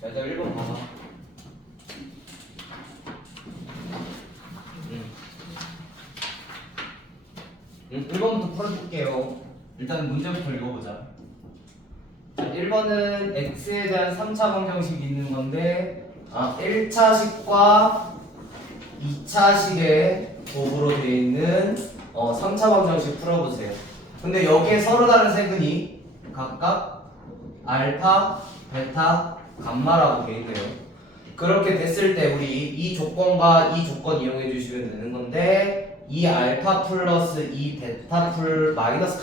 자, 일단 1번 봐봐. 1번부터 풀어줄게요. 일단 문제부터 읽어보자. 자, 1번은 x에 대한 3차 방정식이 있는 건데 1차식과 2차식의 곱으로 되어 있는 3차 방정식 풀어보세요. 근데 여기에 서로 다른 세근이 각각 알파, 베타, 감마라고 되어 있네요. 그렇게 됐을 때 우리 이 조건과 이 조건 이용해 주시면 되는 건데 이 알파 플러스 이 베타 풀 마이너스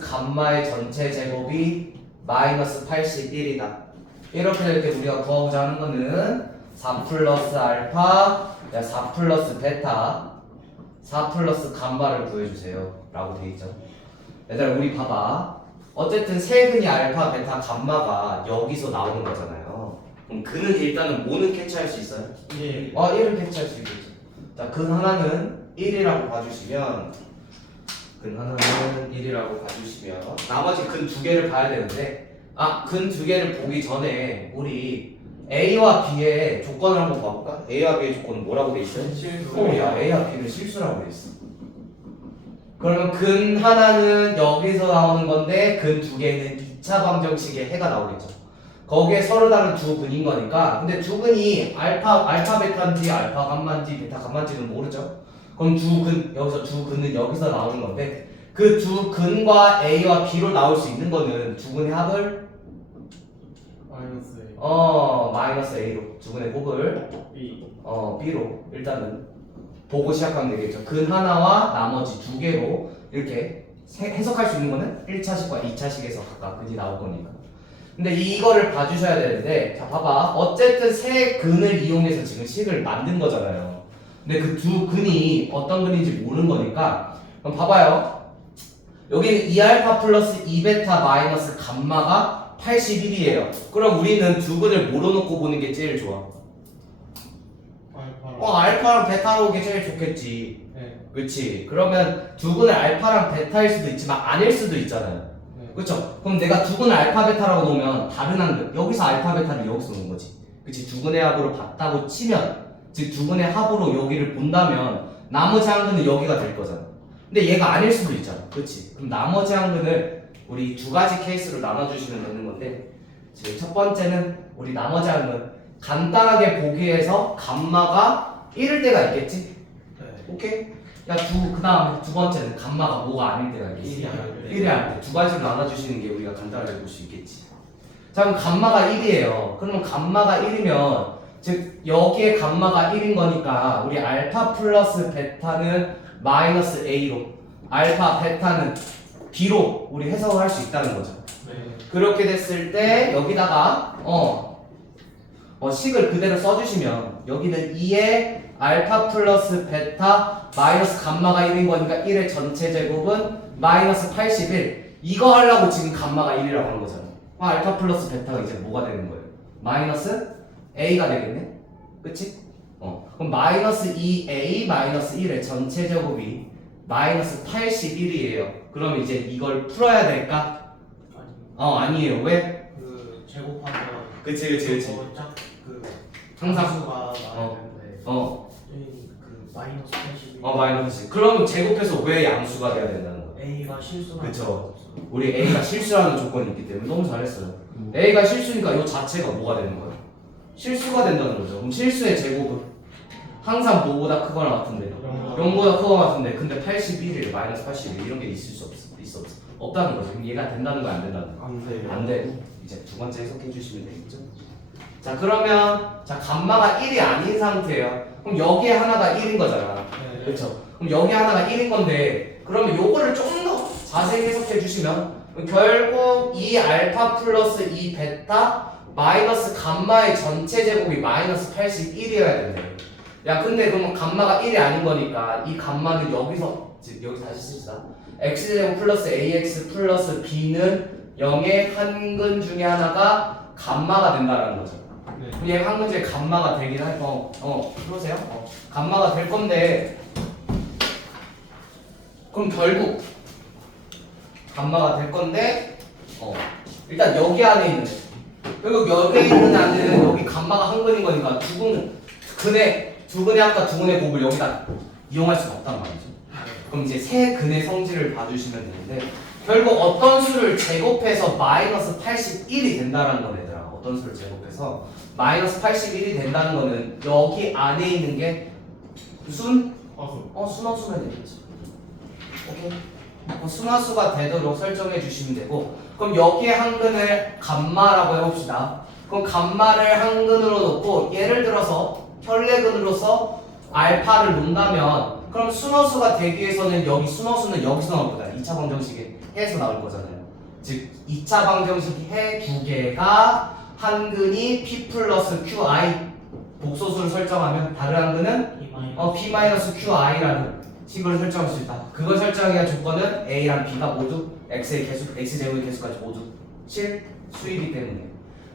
감마의 전체 제곱이 마이너스 81이다. 이렇게 될 때 우리가 구하고자 하는 거는 4 플러스 알파, 4 플러스 베타, 4 플러스 감마를 구해주세요 라고 돼 있죠. 얘들아 우리 봐봐. 어쨌든 세근이 알파, 베타, 감마가 여기서 나오는 거잖아요. 그럼 근은 일단은 뭐는 캐치할 수 있어요? 1. 1은 캐치할 수 있겠죠. 자, 근 하나는 1이라고 봐주시면 나머지 근 두 개를 봐야 되는데 근 두 개를 보기 전에 우리 A와 B의 조건을 한번 봐볼까? A와 B의 조건은 뭐라고 돼 있어요? 야, A와 B는 실수라고 돼 있어. 그러면 근 하나는 여기서 나오는 건데 근 두 개는 2차 방정식의 해가 나오겠죠. 거기에 서로 다른 두 근인 거니까. 근데 두 근이 알파 베타인지 알파 감마인지 베타 감마인지는 모르죠. 그럼 여기서 두 근은 여기서 나오는 건데 그 두 근과 A와 B로 나올 수 있는 거는 두 근의 합을 마이너스 A로 두 근의 곱을 B로 일단은 보고 시작하면 되겠죠. 근 하나와 나머지 두 개로 이렇게 해석할 수 있는 거는 1차식과 2차식에서 각각 근이 나올 거니까. 근데 이거를 봐주셔야 되는데 자 봐봐. 어쨌든 세 근을 이용해서 지금 식을 만든 거잖아요. 근데 그 두 근이 어떤 근인지 모르는 거니까 그럼 봐봐요. 여기는 2알파 플러스 2베타 마이너스 감마가 81이에요. 그럼 우리는 두 근을 몰아놓고 보는 게 제일 좋아. 알파랑 베타로 오게 제일 좋겠지. 네. 그렇지. 그러면 두 근을 알파랑 베타일 수도 있지만 아닐 수도 있잖아요. 네. 그렇죠? 그럼 내가 두 근을 알파 베타라고 놓으면 다른 한 근, 여기서 알파 베타를 여기서 놓은 거지. 그렇지? 두 근의 합으로 봤다고 치면, 즉 두 근의 합으로 여기를 본다면 나머지 한 근은 여기가 될 거잖아. 근데 얘가 아닐 수도 있잖아. 그렇지? 그럼 나머지 한 근을 우리 두 가지 케이스로 나눠주시면 되는 건데, 지금 첫 번째는 우리 나머지 한 근 간단하게 보기에서 감마가 1일 때가 있겠지? 네. 오케이? 그 다음에 두 번째는 감마가 뭐가 아닐 때가 있겠지? 1이 아닐 때. 두 가지로 나눠주시는 게 우리가 간단하게 볼 수 있겠지. 자, 그럼 감마가 1이에요. 그러면 감마가 1이면, 즉, 여기에 감마가 1인 거니까, 우리 알파 플러스 베타는 마이너스 A로, 알파, 베타는 B로 우리 해석을 할 수 있다는 거죠. 네. 그렇게 됐을 때, 여기다가, 식을 그대로 써주시면 여기는 2의 알파 플러스 베타 마이너스 감마가 1인 거니까 1의 전체 제곱은 마이너스 81. 이거 하려고 지금 감마가 1이라고 하는 거잖아. 알파 플러스 베타가 이제 뭐가 되는 거예요? 마이너스 A가 되겠네? 그치? 그럼 마이너스 2A 마이너스 1의 전체 제곱이 마이너스 81이에요. 그럼 이제 이걸 풀어야 될까? 아니에요. 왜? 그 제곱하면 그치. 항상 수가 나와야 되는데 그 마이너스 81. 마이너스. 그러면 제곱해서 왜 양수가 돼야 된다는 거야? A가 실수가 그쵸. 우리 A가 실수라는 조건이 있기 때문에 너무 잘했어요. A가 실수니까 이 자체가 뭐가 되는 거야? 실수가 된다는 거죠. 그럼 실수의 제곱은 항상 뭐보다 크거나 같은데 0보다 크거나 같은데 근데 81을 마이너스 81 이런 게 있을 수 없어. 없다는 거죠. 그럼 얘가 된다는 거야 안 된다는 거야? 안 돼. 이제 두 번째 해석해 주시면 되겠죠. 자 그러면 감마가 1이 아닌 상태예요. 그럼 여기에 하나가 1인 거잖아. 네. 그렇죠. 그럼 여기 하나가 1인 건데 그러면 요거를 좀 더 자세히 해석해 주시면 결국 이 알파 플러스 이 베타 마이너스 감마의 전체 제곱이 마이너스 81이어야 된대요. 야 근데 그러면 감마가 1이 아닌 거니까 이 감마는 여기서 다시 씁시다. x제곱 플러스 ax 플러스 b는 0의 한 근 중에 하나가 감마가 된다는 거죠. 네. 얘 한 근 중에 감마가 되긴 할 그러세요? 감마가 될 건데 그럼 결국 감마가 될 건데 일단 여기 안에 있는 결국 여기에 있는 안에는 여기 감마가 한 근인 거니까 두 근의 합과 두 근의 곱을 여기다 이용할 수가 없단 말이죠. 그럼 이제 세 근의 성질을 봐주시면 되는데 결국 어떤 수를 제곱해서 마이너스 81이 된다는 건 얘들아. 어떤 수를 제곱해서 마이너스 81이 된다는 거는 여기 안에 있는 게 순허수면 되겠지. 오케이. 순화수가 되도록 설정해 주시면 되고 그럼 여기에 한 근을 감마라고 해봅시다. 그럼 감마를 한 근으로 놓고 예를 들어서 혈례근으로서 알파를 놓는다면 그럼 순허수가 되기 위해서는 여기 순허수는 여기서 나올 거다. 2차 방정식에 해에서 나올 거잖아요. 즉 2차 방정식 해 두 개가 한 근이 p 플러스 qi 복소수를 설정하면 다른 한 근은 p 마이너스 qi라는 식으로 설정할 수 있다. 그걸 설정해야 조건은 a랑 b가 모두 x의 개수, x제곱의 개수까지 모두 실수이기 때문에.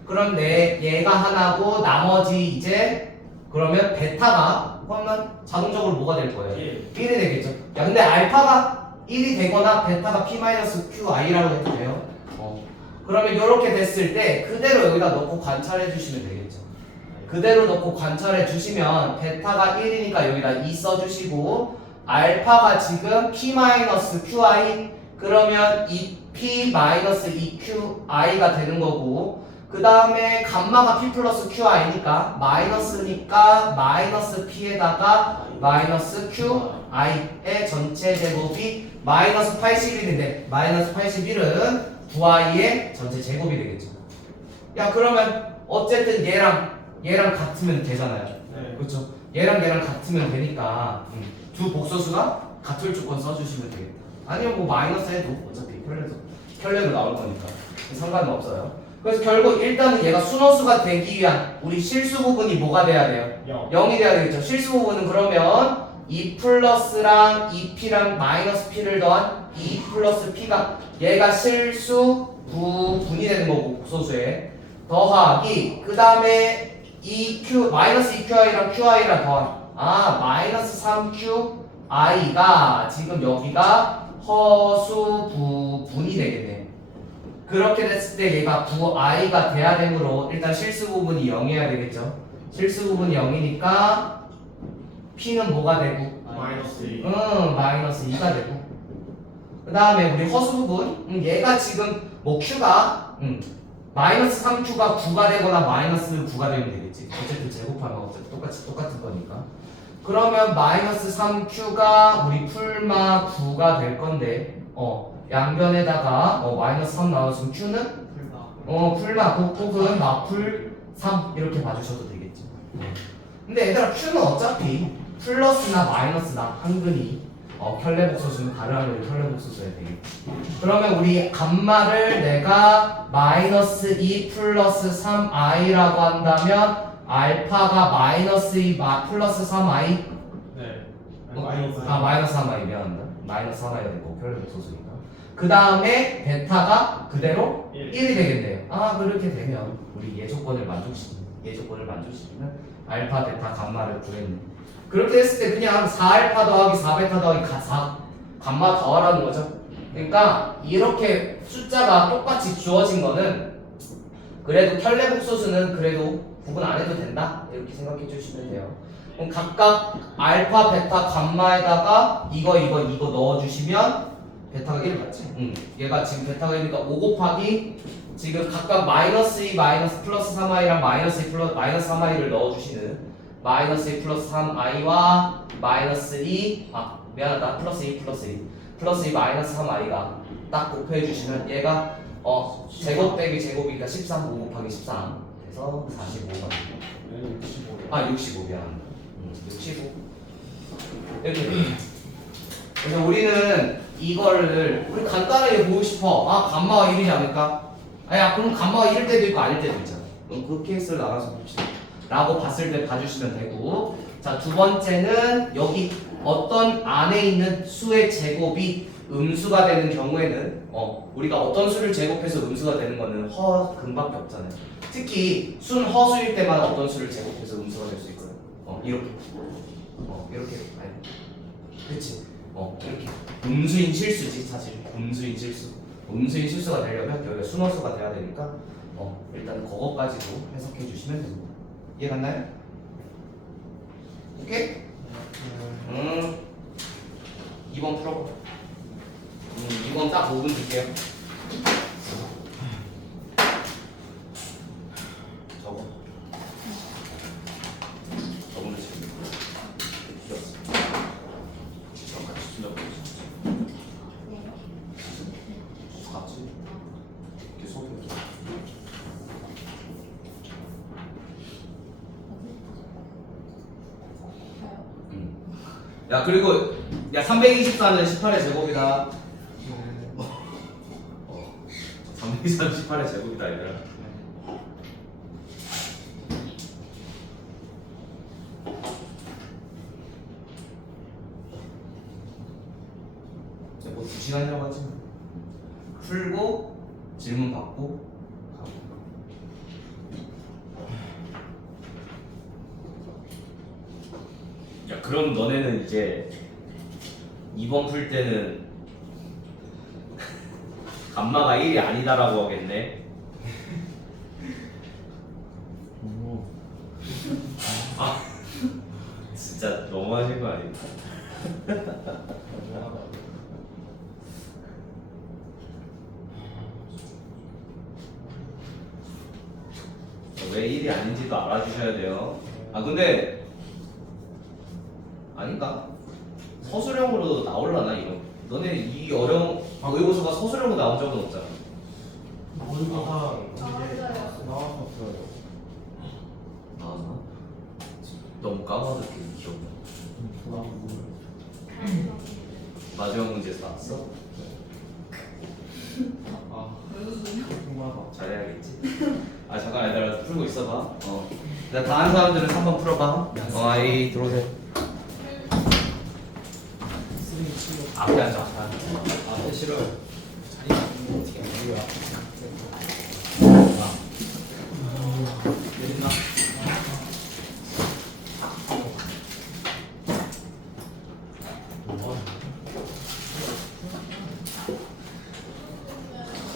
그런데 얘가 하나고 나머지 이제 그러면 베타가 그러면 자동적으로 뭐가 될 거예요? 1이 되겠죠. 야 근데 알파가 1이 되거나 베타가 p-qi라고 해도 돼요. 그러면 이렇게 됐을 때 그대로 여기다 넣고 관찰해 주시면 되겠죠. 그대로 넣고 관찰해 주시면 베타가 1이니까 여기다 2 써주시고 알파가 지금 p-qi 그러면 2p-2qi가 되는 거고 그 다음에 감마가 p 플러스 qi니까 마이너스니까 마이너스 p에다가 마이너스 qi의 전체 제곱이 마이너스 81인데 마이너스 81은 9i의 전체 제곱이 되겠죠. 야 그러면 어쨌든 얘랑 같으면 되잖아요. 네. 그렇죠. 얘랑 같으면 되니까 두 복소수가 같을 조건 써주시면 되겠다. 아니면 뭐 마이너스 해도 어차피 혈례도 나올 거니까 상관은 없어요. 그래서 결국 일단은 얘가 순허수가 되기 위한 우리 실수 부분이 뭐가 돼야 돼요? 0이 돼야 되겠죠. 실수 부분은 그러면 2 플러스랑 2p랑 마이너스 p를 더한 2 플러스 p가 얘가 실수 부분이 되는 거고 복소수에 더하기 그 다음에 2q 마이너스 2qi랑 qi랑 더한 마이너스 3qi가 지금 여기가 허수 부분이 되겠네. 그렇게 됐을 때 얘가 부i가 돼야 되므로 일단 실수 부분이 0이어야 되겠죠. 실수 부분이 0이니까 p는 뭐가 되고? 마이너스 2. 마이너스 2가 되고 그 다음에 우리 허수 부분 얘가 지금 뭐 q가 마이너스 3q가 9가 되거나 마이너스 9가 되면 되겠지. 어쨌든 제곱하면 어쨌든 똑같은 거니까. 그러면 마이너스 3q가 우리 풀마 9가 될 건데 양변에다가 마이너스 3 나왔으면 q는 풀마 9 혹은 마풀 3 이렇게 봐주셔도 되겠죠. 근데 얘들아 q는 어차피 플러스나 마이너스나 한근이 혈례복소수는 다른 한근이 혈례복소수여야 되겠지. 그러면 우리 감마를 내가 마이너스 2 플러스 3i라고 한다면 알파가 마이너스 2 플러스 3i 네. 마이너스 3i 미안합니다. 마이너스 3i가 되고 혈례복소수니까 그 다음에 베타가 그대로 1이 되겠네요. 그렇게 되면 우리 예조건을 만족시키면 알파, 베타, 감마를 구했네. 그렇게 했을 때 그냥 4알파 더하기 4베타 더하기 4 감마 더하라는 거죠. 그러니까 이렇게 숫자가 똑같이 주어진 거는 그래도 혈례복소수는 그래도 구분 안 해도 된다 이렇게 생각해 주시면 돼요. 그럼 각각 알파, 베타, 감마에다가 이거 넣어주시면 베타가 1 맞지? 얘가 지금 베타가 1이니까 5 곱하기 지금 각각 마이너스 2, 마이너스 플러스 3i랑 마이너스 2 플러스 마이너스 3i를 넣어주시는 마이너스 2 플러스 3i와 마이너스 2 미안하다 플러스 2 플러스 2 마이너스 3i가 딱 곱해주시면 얘가 제곱 빼기 제곱이니까 13 5 곱하기 13 그래서 45가 65 미안합니다. 65 이렇게 그래서 우리는 이거를 우리 간단하게 보고 싶어. 감마가 1이지 않을까? 그럼 감마가 1일 때도 있고 아닐 때도 있잖아. 그럼 그 케이스를 나가서 봅시다. 라고 봤을 때 봐주시면 되고 자, 두 번째는 여기 어떤 안에 있는 수의 제곱이 음수가 되는 경우에는 우리가 어떤 수를 제곱해서 음수가 되는 거는 허근밖에 없잖아요. 특히 순 허수일 때만 어떤 수를 제곱해서 음수가 될 수 있거든. 이렇게 이렇게 그치. 이렇게 음수인 실수지 사실. 음수인 실수. 음수인 실수가 되려면 여기가 순원수가 돼야 되니까 일단 그거까지도 해석해 주시면 됩니다. 이해 갔나요? 오케이? 2번 풀어봐. 2번 딱 5분 줄게요. 저거는 지금 틀렸어. 저랑 같이 틀려버렸어. 같이 이렇게 소개해줘. 야 그리고 야 324는 18의 제곱이다. 324는 18의 제곱이다 얘들아. 뭐 2시간이라고 하지. 풀고 질문 받고 가고. 야 그럼 너네는 이제 2번 풀 때는 감마가 1이 아니다라고 하겠네. 아 진짜 너무하신 거 아닙니까? 왜 1이 아닌지도 알아주셔야 돼요. 아 근데 아닌가? 서술형으로 나올라나 이거? 너네 이 어려운 의고서가 서술형으로 나온 적은 없잖아. 모의고사 맞아요. 나왔었어요. 나왔나? 너무 까먹었게 기억나. 마지막 문제에서 나왔어? 정말 잘해야겠지. 아 잠깐 얘들아 풀고 있어봐. 나 다른 사람들은 3번 풀어봐. 아이 들어오세요. 앞에 앉아. 앞에 싫어요. 자리 잡는 거 어떻게 해? 내린다.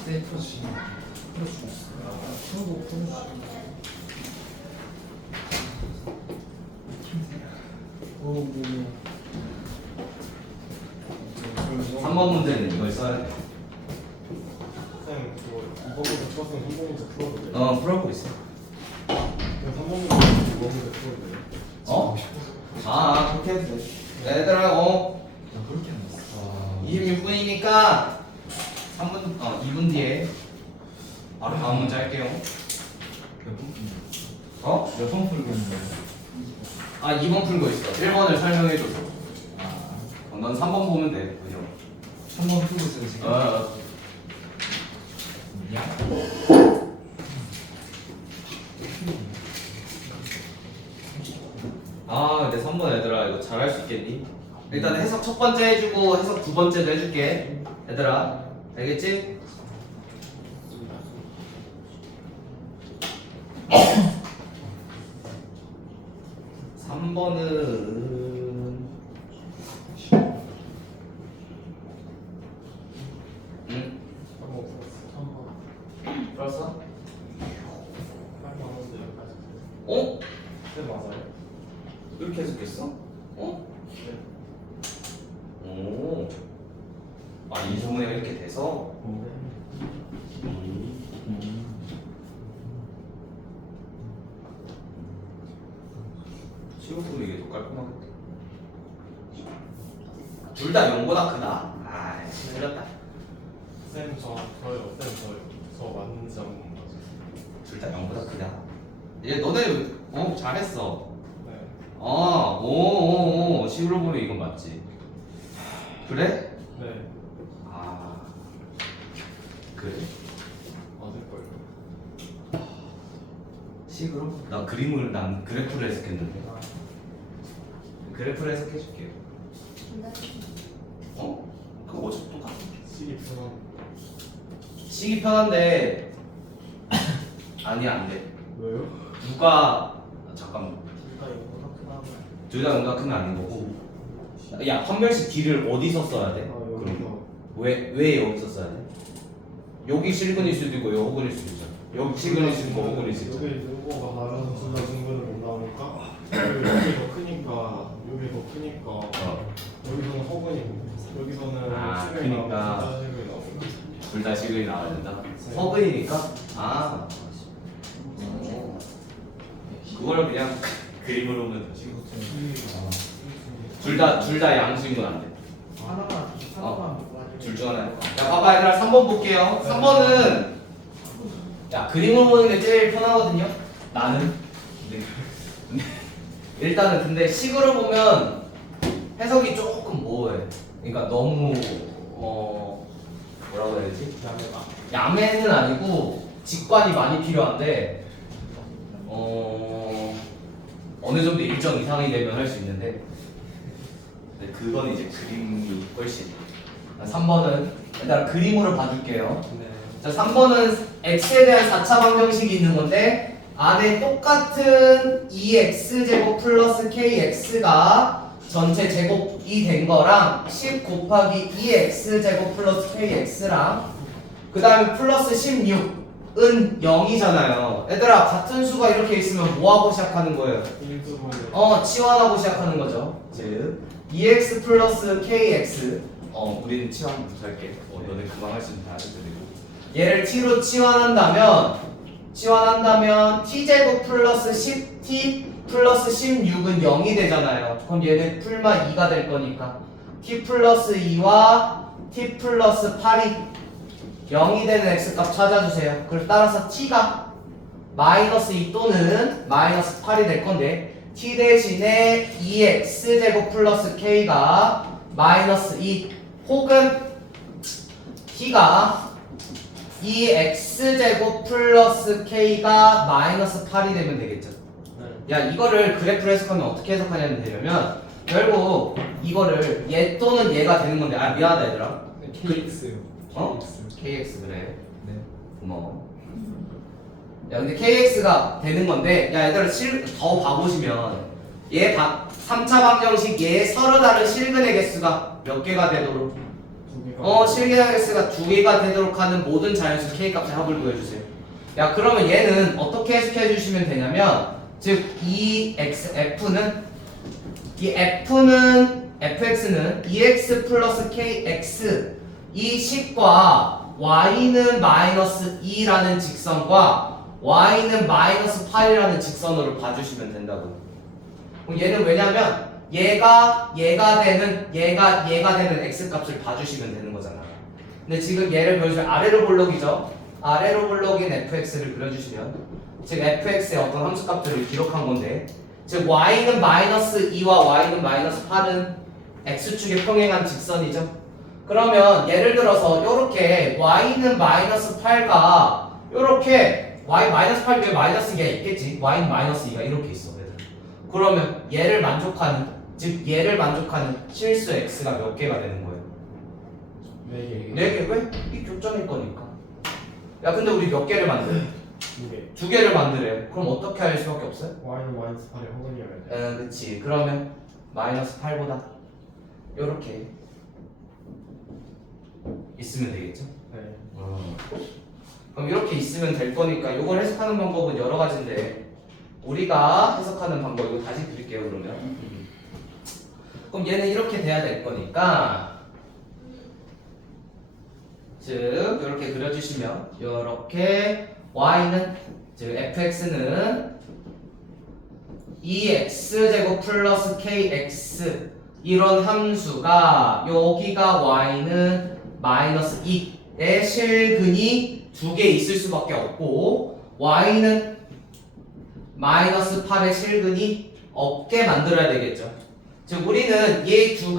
네, 풀어주시면 풀어주시면 풀어주시면 3번 문제는 이걸 써야 돼. 쌤 그거 2번부터 풀었으면 3번부터 풀어도 돼요? 풀어보고 있어. 그냥 3번부터 2번부터 풀어도 돼요? 그렇게 해도 돼. 얘들아, 나 그렇게 안 했어. 26분이니까 2분 뒤에 바로 다음 문제 할게요. 몇번 풀겠는데? 2번 풀고 있어. 1번을 설명해줘서. 넌 3번 보면 돼. 그죠? 3번 풀고 있어요 지금? 야. 근데 3번 얘들아 이거 잘할 수 있겠니? 일단 해석 첫 번째 해주고 해석 두 번째도 해줄게. 얘들아 알겠지? 삼 번은 응? 3번 풀었어. 3번. 풀었어? 빨리 나오는데 여기까지. 어? 쌤 맞아요? 이렇게 해석했어? 어? 네. 오. 이 소문이가 이렇게 돼서? 시각으로 이게 더 깔끔하겠다. 둘 다 0보다 크다? 틀렸다. 쌤 저요. 쌤 저요. 저 맞는지 안 맞아요. 둘 다 0보다 크다. 얘 너네 잘했어. 네. 오오오 식으로 보면 이건 맞지. 그래? 네. 그래? 맞을걸요. 식으로? 난 그래프를 해석했는데. 그래프를 해석해줄게요. 그거 어차피 똑같아. 시기 편한. 식이 편한데 아니야 안 돼. 왜요? 누가 잠깐만. 둘다 이거보다 크다. 둘 다 응가 크면 아닌 거고 야 판별식 D를 어디서 써야 돼? 아 그럼 여기서 왜 여기서 써야 돼? 여기 실근일 수도 있고 여기 호근일 수도 있잖아. 여기 실근일 수도 있고 호근일 수도 있잖아. 여기 누구가 다른 둘다 증거를 못 나오니까 여기 더 크니까 여기 더 크니까 여기서는 허근이고 여기서는 아, 실근이 그니까. 나오고 실근이 나오고 둘 다 실근이 나와야 된다. 허근이니까 그걸 그냥 그림으로 보면 되지. 둘 다 양수인 건 안 돼. 하나만 둘 중 하나야. 야 봐봐 얘들아 3번 볼게요. 3번은 야 그림으로 보는 게 제일 편하거든요. 나는 일단은 근데 식으로 보면 해석이 조금 뭐해. 그러니까 너무 뭐라고 해야 되지? 야매는 아니고 직관이 많이 필요한데 어느 정도 일정 이상이 되면 할 수 있는데 근데 그건 이제 그림이 훨씬 3번은 일단 그림으로 봐줄게요. 자 3번은 x에 대한 4차 방정식이 있는 건데 안에 똑같은 2x제곱 플러스 kx가 전체 제곱이 된 거랑 10 곱하기 2x제곱 플러스 kx랑 그 다음에 플러스 16은 0이잖아요. 얘들아 같은 수가 이렇게 있으면 뭐하고 시작하는 거예요? 치환하고 시작하는 거죠. 즉 2x 플러스 kx 우리는 치환부터 할게. 너네 금방 할 수 있는 다 알려드리고 얘를 t로 치환한다면 t제곱 플러스 10t 플러스 16은 0이 되잖아요. 그럼 얘는 풀마 2가 될 거니까 t 플러스 2와 t 플러스 8이 0이 되는 x값 찾아주세요. 그래서 따라서 t가 마이너스 2 또는 마이너스 8이 될 건데 t 대신에 2x제곱 플러스 k가 마이너스 2 혹은 t가 2x제곱 플러스 k가 마이너스 8이 되면 되겠죠. 야 이거를 그래프로 해석하면 어떻게 해석하냐면 되려면 결국 이거를 얘 또는 얘가 되는 건데 미안하다 얘들아. KX요. KX 그래. 네. 고마워. 야 근데 KX가 되는 건데 야 얘들아 더 봐보시면 얘 3차 방정식 얘 서로 다른 실근의 개수가 몇 개가 되도록 실근의 개수가 2개가 되도록 하는 모든 자연수 K 값의 합을 구해주세요. 야 그러면 얘는 어떻게 해석해 주시면 되냐면 즉 이 fx는 2x 플러스 kx 이 식과 y는 마이너스 2라는 직선과 y는 마이너스 8이라는 직선으로 봐주시면 된다고. 그럼 얘는 왜냐면 얘가 되는 x값을 봐주시면 되는 거잖아. 근데 지금 얘를 보여주면 아래로 볼록이죠. 아래로 볼록인 fx를 그려주시면 즉 fx의 어떤 함수값들을 기록한 건데 즉 y는 마이너스 2와 y는 마이너스 8은 x축에 평행한 직선이죠. 그러면 예를 들어서 요렇게 y는 마이너스 8가 요렇게 y 마이너스 8 위에 마이너스 2가 있겠지. y는 마이너스 2가 이렇게 있어. 그러면 얘를 만족하는 실수 x가 몇 개가 되는 거예요? 4개 4개. 왜? 이 교점일 거니까. 야 근데 우리 몇 개를 만들어? 2개 2개를 만들래. 그럼 어떻게 할 수밖에 없어요? y는 마이너스 8에 허근이어야 돼 그치. 그러면 마이너스 8보다 요렇게 있으면 되겠죠? 네. 그럼 이렇게 있으면 될 거니까 이걸 해석하는 방법은 여러 가지인데 우리가 해석하는 방법 이거 다시 드릴게요. 그러면 그럼 얘는 이렇게 돼야 될 거니까 즉 이렇게 그려주시면 이렇게 y는 즉 fx는 2x제곱 플러스 kx 이런 함수가 여기가 y는 마이너스 2의 실근이 2개 있을 수밖에 없고 y는 마이너스 8의 실근이 없게 만들어야 되겠죠. 즉 우리는 얘 두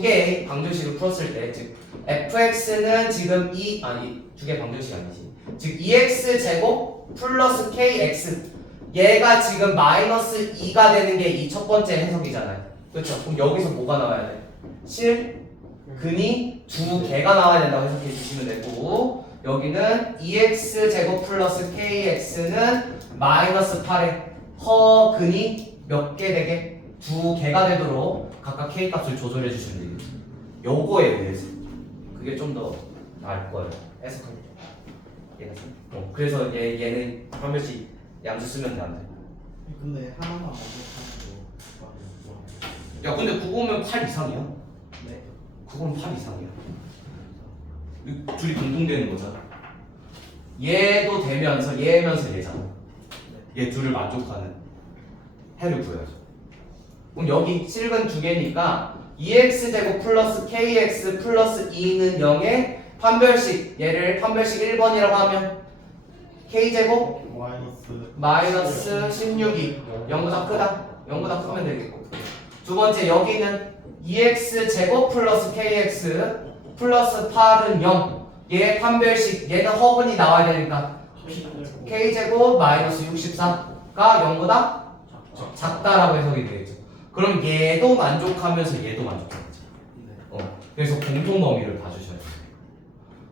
개의 방정식을 풀었을 때 즉 fx는 지금 두 개 방정식이 아니지. 즉 2x 제곱 플러스 kx 얘가 지금 마이너스 2가 되는 게 이 첫 번째 해석이잖아요. 그렇죠? 그럼 여기서 뭐가 나와야 돼? 실근이 2개가 나와야 된다고 해석해 주시면 되고 여기는 2x 제곱 플러스 kx는 마이너스 8에 허근이 몇 개 되게? 두 개가 되도록 각각 k 값을 조절해 주시면 되겠죠. 요거에 대해서 그게 좀 더 나을 거예요. 해석할 때. 얘가 그래서 얘는 한 번씩 양수 쓰면 안 돼. 근데 하나만 완벽하고 야 근데 그거면 8 이상이야. 네. 그건 8 이상이야. 둘이 공통되는 거잖아. 얘도 되면서 얘면서 얘잖아. 얘 둘을 만족하는 해를 구해야죠. 그럼 여기 실근 두 개니까 2x제곱 플러스 kx 플러스 2는 0에 판별식 얘를 판별식 1번이라고 하면 k제곱 마이너스 16이 0보다 크다. 0보다 크면 되겠고 두 번째 여기는 2x제곱 플러스 kx 플러스 8은 0 얘 판별식 얘는 허분이 나와야 되니까 k제곱 마이너스 64가 0보다 작다라고 해석이 되겠죠. 그럼 얘도 만족하면서 얘도 만족하겠죠. 그래서 공통범위를 봐주셔야 돼요.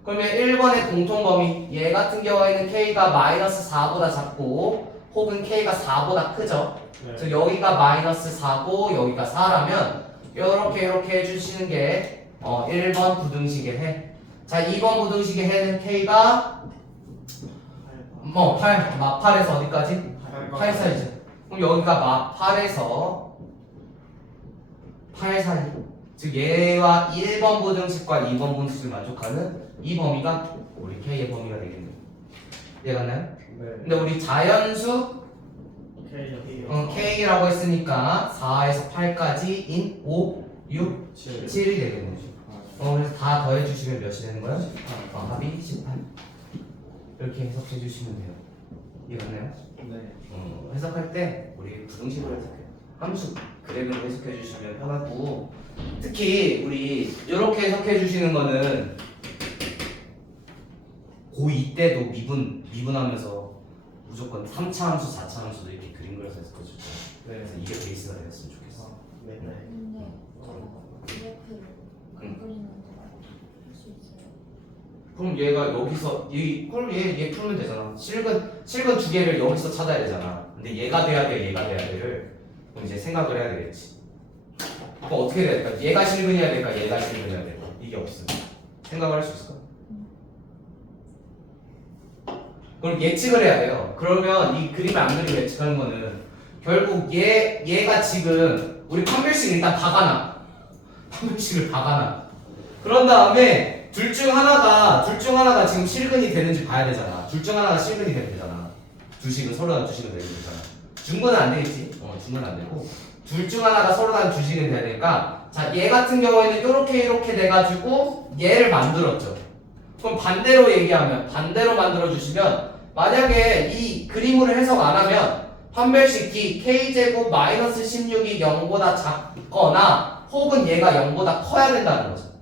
그러면 1번의 공통범위 얘 같은 경우에는 k가 마이너스 4보다 작고 혹은 k가 4보다 크죠. 그래서 여기가 마이너스 4고 여기가 4라면 이렇게 해주시는 게 1번 부등식의 해. 자 2번 부등식의 해는 k가 8에서 어디까지? 8 사이즈. 그럼 여기가 8에서 8 사이. 즉 얘와 1번 부등식과 2번 부등식을 만족하는 이 범위가 우리 k의 범위가 되겠네요. 이해갔나요? 네. 근데 우리 자연수 k라고 했으니까 4에서 8까지인 5, 6, 7이 되겠네요. 그래서 다 더해주시면 몇이 되는 거예요? 합이 18. 이렇게 해석해 주시면 돼요. 이해갔나요? 네. 해석할 때 우리 부등식으로 해석해요. 함수 그래프로 해석해 주시면 편하고 특히 우리 이렇게 해석해 주시는 거는 고2 때도 미분하면서 무조건 3차 함수, 4차 함수도 이렇게 그림 그려서 해석해 주죠. 그래서 이게 베이스가 되었으면 좋겠어. 네. 근데 그래프를 안 그리는 데가 할수 있어요? 그럼 얘가 여기서 그럼 얘 풀면 되잖아. 실근 두 개를 여기서 찾아야 되잖아. 근데 얘가 돼야 돼, 얘가 돼야 돼를 그럼 이제 생각을 해야 되겠지. 그럼 어떻게 해야 될까? 얘가 실근이어야 될까? 얘가 실근이어야 될까? 이게 없어. 생각을 할 수 있을까? 그럼 예측을 해야 돼요. 그러면 이 그림을 안 그리고 예측하는 거는 결국 얘가 지금 우리 판별식 일단 박아놔. 판별식을 박아놔. 그런 다음에 둘 중 하나가 지금 실근이 되는지 봐야 되잖아. 둘 중 하나가 실근이 되면 되잖아. 두 식은 서로 다른 두 식은 되는 거잖아. 중근은 안 되겠지. 중근은 안 되고 둘 중 하나가 서로 다른 두 식은 돼야 되니까 자, 얘 같은 경우에는 이렇게 돼가지고 얘를 만들었죠. 그럼 반대로 얘기하면 반대로 만들어 주시면 만약에 이 그림으로 해석 안 하면 판별식 D k제곱 마이너스 16이 0보다 작거나 혹은 얘가 0보다 커야 된다는 거죠.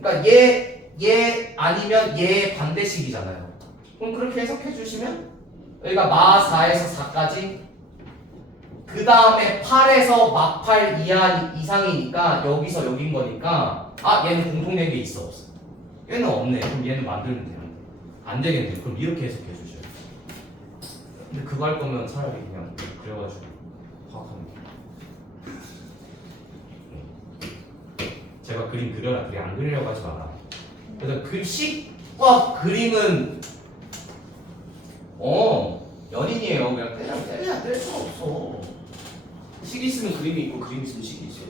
그러니까 얘 아니면 얘 반대식이잖아요. 그럼 그렇게 해석해 주시면 여기가 마 4에서 4까지 그 다음에 8에서 마 8 이상이니까 여기서 여긴 거니까 얘는 공통된 게 있어 없어? 얘는 없네. 그럼 얘는 만들면 돼요. 안 되겠네. 그럼 이렇게 해석해 주셔요. 근데 그거 할 거면 차라리 그냥 그려가지고 파악하면 돼요. 제가 그림 그려라 그래 안 그리려고 하지 마라. 그래서 식과 그림은 연인이에요. 그냥 때려야 뗄 수가 없어. 식 있으면 그림이 있고 그림 있으면 식이 있어요.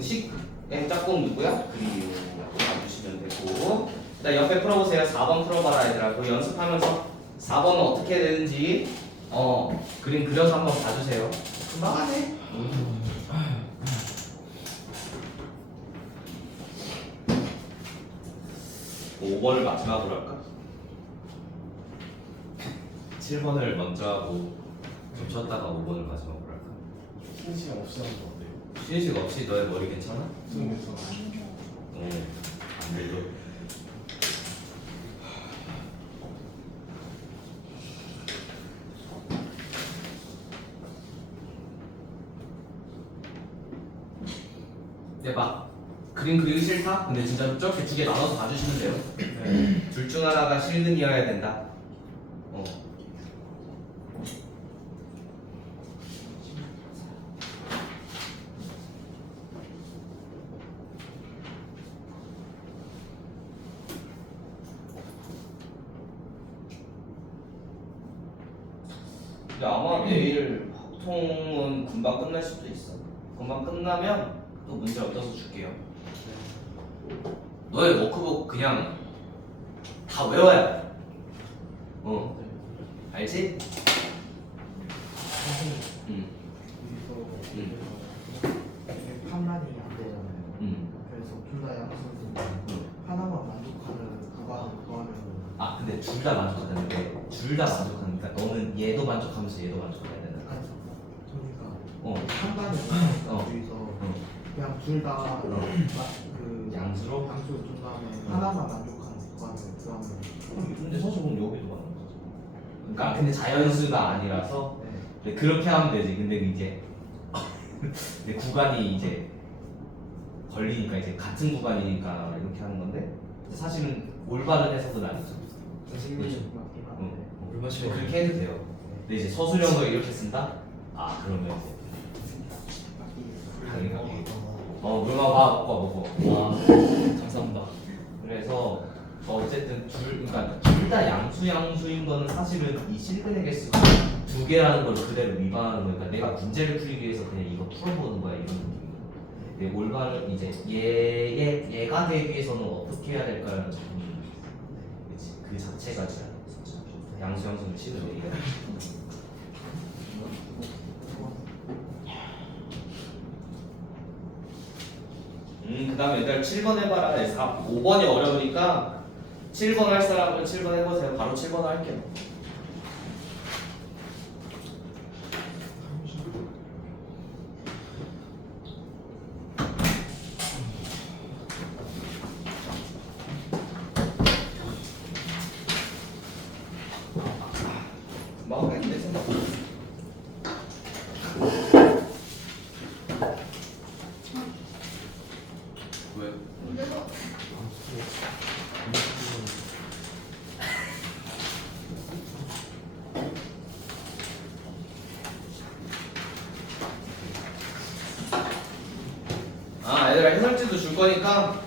식의 짝꿍 누구야? 그림이라고 봐주시면 되고 일단 옆에 풀어보세요. 4번 풀어봐라 얘들아. 그 연습하면서 4번은 어떻게 되는지 그림 그려서 한번 봐주세요. 금방 하네. 5번을 마지막으로 할까? 7번을 먼저 하고 좀 쉬었다가 5번을 마지막으로 할까? 쉬는 시간 없이 하는 거 어때요? 쉬는 시간 없이 너의 머리 괜찮아? 무슨 괜찮아? 안 돼도 막 그림 그리기 싫다? 근데 진짜 저렇게 두 개 나눠서 봐주시면 돼요. 둘 중 하나가 실근이어야 된다. 근데 아마 내일 확통은 금방 끝날 수도 있어. 금방 끝나면 또 문제 얹어서 줄게요. 너의 워크북 그냥 다 외워야 돼. 알지? 선생님 응. 여기서 판단이 안 되잖아요. 그래서 둘 다 양수인데 하나만 만족하는 구간을 구하면 아 근데 둘 다 만족하다는데 둘 다 만족하니까 너는 얘도 만족하면서 얘도 만족해야 되는 거야. 아니 그러니까 어. 판단이 어. 여기서 그냥 둘 다 그 양수로? 양수를 준 다음에 하나만 만족하는 구간을 구하면 근데 사실 그럼 여기도 만족하지. 그러니까 근데 자연수가 아니라서 네. 근데 그렇게 하면 되지. 근데 이제 근데 구간이 이제 걸리니까 이제 같은 구간이니까 이렇게 하는 건데 사실은 올바른 해석은 아니죠. 선생님이 맞긴 한데 얼마 전에 그렇게 해도 돼요. 근데 이제 서술형도 이렇게 쓴다? 아 그러면 이제 물만 먹고 와 감사합니다. 그래서 어쨌든 그러니까 둘 다 양수인 거는 사실은 이 실근의 개수가 두 개라는 걸 그대로 위반하는 거니까 내가 문제를 풀기 위해서 그냥 이거 풀어보는 거야 이런 느낌이야. 근데 올바른 이제 얘가 되기 위해서는 어떻게 해야 될까라는 질문이 그치 그 자체가 진짜 양수를 실은 얘기가 그 다음에 얘들 7번 해봐라. 5번이 어려우니까 7번 할 사람은 7번 해보세요. 바로 7번 할게요. 금방 하겠네 생각보다. 왜? 문제가 얘들아 해설지도 줄 거니까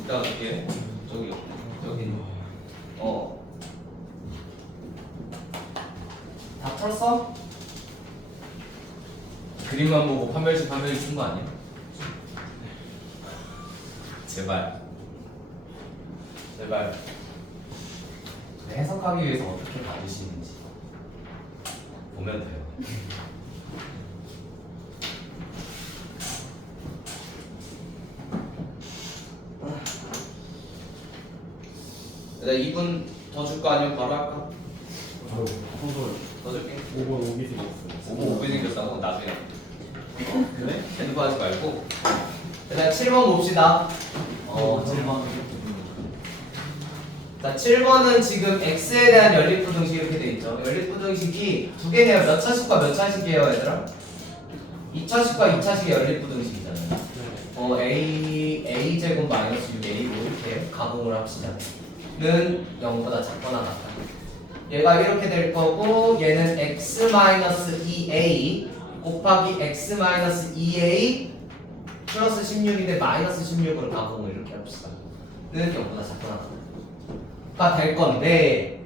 이따가 줄게. 저기 다 풀었어? 그림만 보고 판별식 쓴 거 아니야? 제발 해석하기 위해서 어떻게 받으시는지 보면 돼요. 내가 2분 더 줄 거 아니면 바로 할까? 더 줄게. 5번 오기 생겼어요. 5분 5분 생겼다고? 나중에. 그래? 핸드폰 하지 말고. 일단 7번 봅시다. 7번. 자, 7번은 지금 x에 대한 연립부등식 이렇게 돼 있죠. 연립부등식이 두 개네요. 몇 차식과 몇 차식이에요, 얘들아? 2차식과 2차식의 연립부등식이잖아요. a 제곱 마이너스 6a 뭐 이렇게 가공을 합시다. 는 0보다 작거나 같다. 얘가 이렇게 될 거고 얘는 x 마이너스 2a 곱하기 x 마이너스 2a 플러스 16인데 마이너스 16으로 가공을 이렇게 합시다. 는 0보다 작거나 같다. 될 건데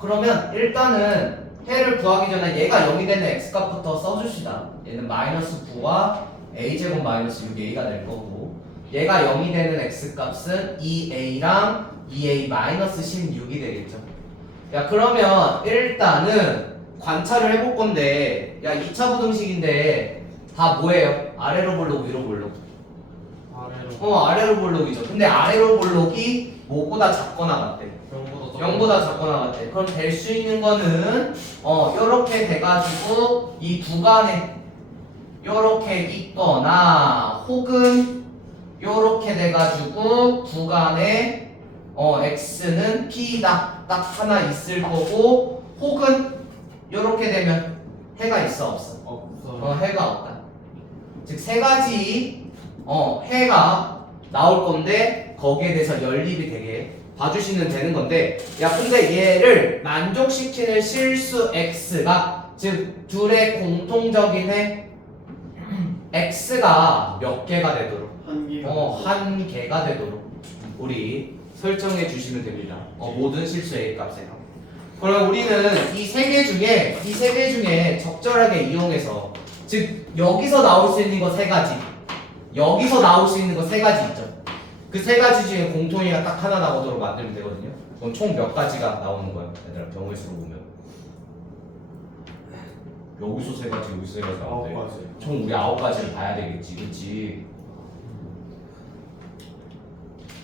그러면 일단은 해를 구하기 전에 얘가 0이 되는 x 값부터 써줍시다. 얘는 마이너스 9와 a제곱 마이너스 6a가 될 거고 얘가 0이 되는 x 값은 2a랑 2a 마이너스 16이 되겠죠. 야 그러면 일단은 관찰을 해볼 건데 2차 부등식인데 다 뭐예요? 아래로 볼록 위로 볼록? 아래로 볼록이죠. 근데 아래로 볼록이 뭐보다 작거나 같대. 0보다 작거나 같대. 그럼 될 수 있는 거는 요렇게 돼가지고 이 구간에 요렇게 있거나 혹은 요렇게 돼가지고 구간에 x는 p다 딱 하나 있을 거고 혹은 요렇게 되면 해가 있어 없어? 해가 없다. 즉 세 가지 해가 나올 건데 거기에 대해서 연립이 되게 봐주시면 되는 건데 근데 얘를 만족시키는 실수 x가 즉 둘의 공통적인 해 x가 몇 개가 되도록 한 개가 되도록 우리 설정해 주시면 됩니다. 모든 실수 a 값에요. 그럼 우리는 이 세 개 중에 적절하게 이용해서 즉 여기서 나올 수 있는 거 세 가지, 여기서 나올 수 있는 거 세 가지 있죠. 그 세 가지 중에 공통이가 딱 하나 나오도록 만들면 되거든요. 그럼 총 몇 가지가 나오는 거야? 얘들아 경우의 수로 보면 여기서 세 가지, 여기서 세 가지 나오는데 9가지. 총 우리 9가지를 봐야 되겠지, 그렇지?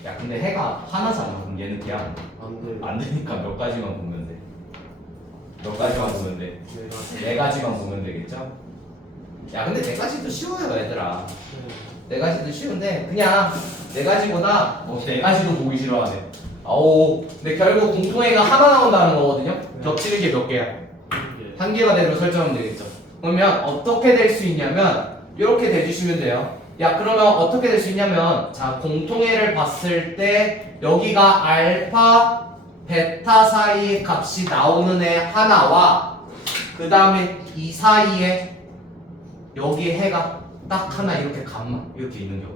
야 근데 해가 하나잖아. 그럼 얘는 그냥 안 돼. 안 되니까 몇 가지만 보면 돼. 몇 가지만 보면 돼. 네 가지만 보면 되겠죠? 야 근데 네 가지도 쉬워요 얘들아. 네 가지도 쉬운데 그냥 네 가지보다 네 가지도 보기 싫어하네. 아오. 근데 결국 공통애가 하나 나온다는 거거든요. 겹치는 게 몇 개야? 한 개가 되도록 설정하면 되겠죠. 그러면 어떻게 될 수 있냐면 이렇게 대주시면 돼요. 야 그러면 어떻게 될 수 있냐면 자 공통애를 봤을 때 여기가 알파 베타 사이의 값이 나오는 애 하나와 그 다음에 이 사이에 여기 해가 딱 하나 이렇게 값만 이렇게 있는 경우.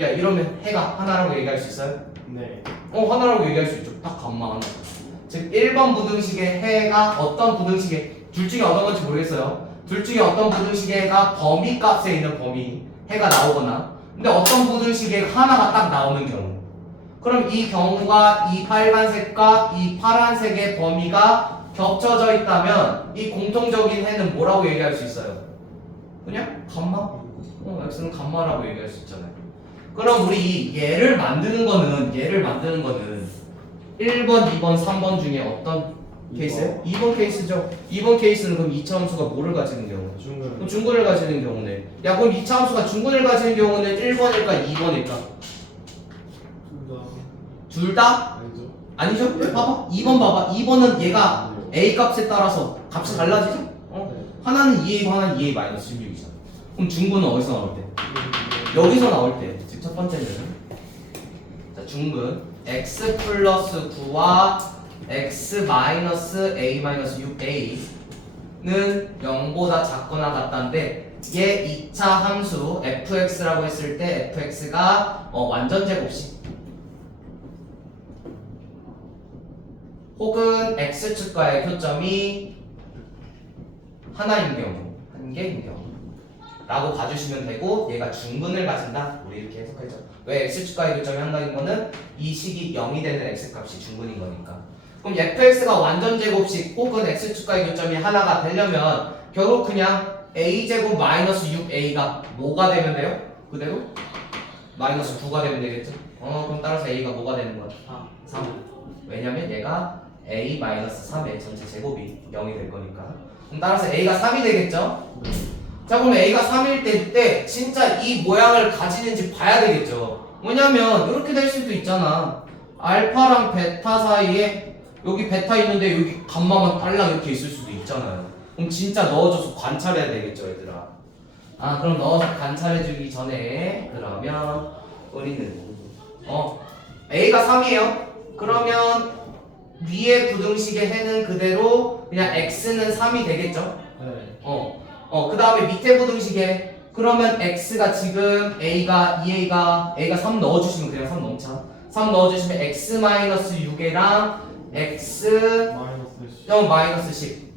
야 이러면 해가 하나라고 얘기할 수 있어요? 네. 하나라고 얘기할 수 있죠. 딱 값만 하나. 즉 1번 부등식의 해가 어떤 부등식의 둘 중에 어떤 건지 모르겠어요. 둘 중에 어떤 부등식의 해가 범위 값에 있는 범위 해가 나오거나 근데 어떤 부등식의 하나가 딱 나오는 경우 그럼 이 경우가 이 빨간색과 이 파란색의 범위가 겹쳐져 있다면 이 공통적인 해는 뭐라고 얘기할 수 있어요? 그냥 감마? x는 감마라고 얘기할 수 있잖아요. 그럼 우리 얘를 만드는 거는 1번, 2번, 3번 중에 어떤 케이스예요? 2번 케이스죠. 2번 케이스는 그럼 2차 함수가 뭐를 가지는 경우? 그럼 중근을 가지는 경우네. 야 그럼 2차 함수가 중근을 가지는 경우는 1번일까 2번일까? 둘 다? 아니죠? 봐봐. 2번 봐봐. 2번은 얘가 A 값에 따라서 값이 달라지죠? 하나는 2A고 하나는 2A 마이너스 16이잖아. 그럼 중근은 어디서 나올 때? 여기서 나올 때. 즉 첫 번째는 자 중근 x 플러스 9와 x 마이너스 a 마이너스 6a는 0보다 작거나 같다인데 얘 2차 함수 fx라고 했을 때 fx가 완전 제곱식 혹은 x축과의 교점이 하나인 경우, 한 개인 경우 라고 봐주시면 되고 얘가 중근을 가진다 우리 이렇게 해석했죠. 왜 x축과의 교점이 한다는 거는 이 식이 0이 되는 x값이 중근인 거니까. 그럼 fx가 완전 제곱식 혹은 x축과의 교점이 하나가 되려면 결국 그냥 a제곱 마이너스 6a가 뭐가 되면 돼요? 그대로? 마이너스 9가 되면 되겠죠? 그럼 따라서 a가 뭐가 되는 거야? 3. 왜냐면 얘가 a 마이너스 3의 전체 제곱이 0이 될 거니까. 그럼 따라서 a가 3이 되겠죠? 자 그럼 A가 3일 때 진짜 이 모양을 가지는지 봐야 되겠죠. 왜냐면 이렇게 될 수도 있잖아. 알파랑 베타 사이에 여기 베타 있는데 여기 감마만 딸랑 이렇게 있을 수도 있잖아요. 그럼 진짜 넣어줘서 관찰해야 되겠죠 얘들아. 그럼 넣어서 관찰해주기 전에 그러면 우리는 A가 3이에요. 그러면 위에 부등식의 해는 그대로 그냥 X는 3이 되겠죠. 네. 그 다음에 밑에 부등식에 그러면 x가 지금 a가 3 넣어주시면 그냥 3 넘자 3 넣어주시면 x 마이너스 6이랑 x 마이너스 10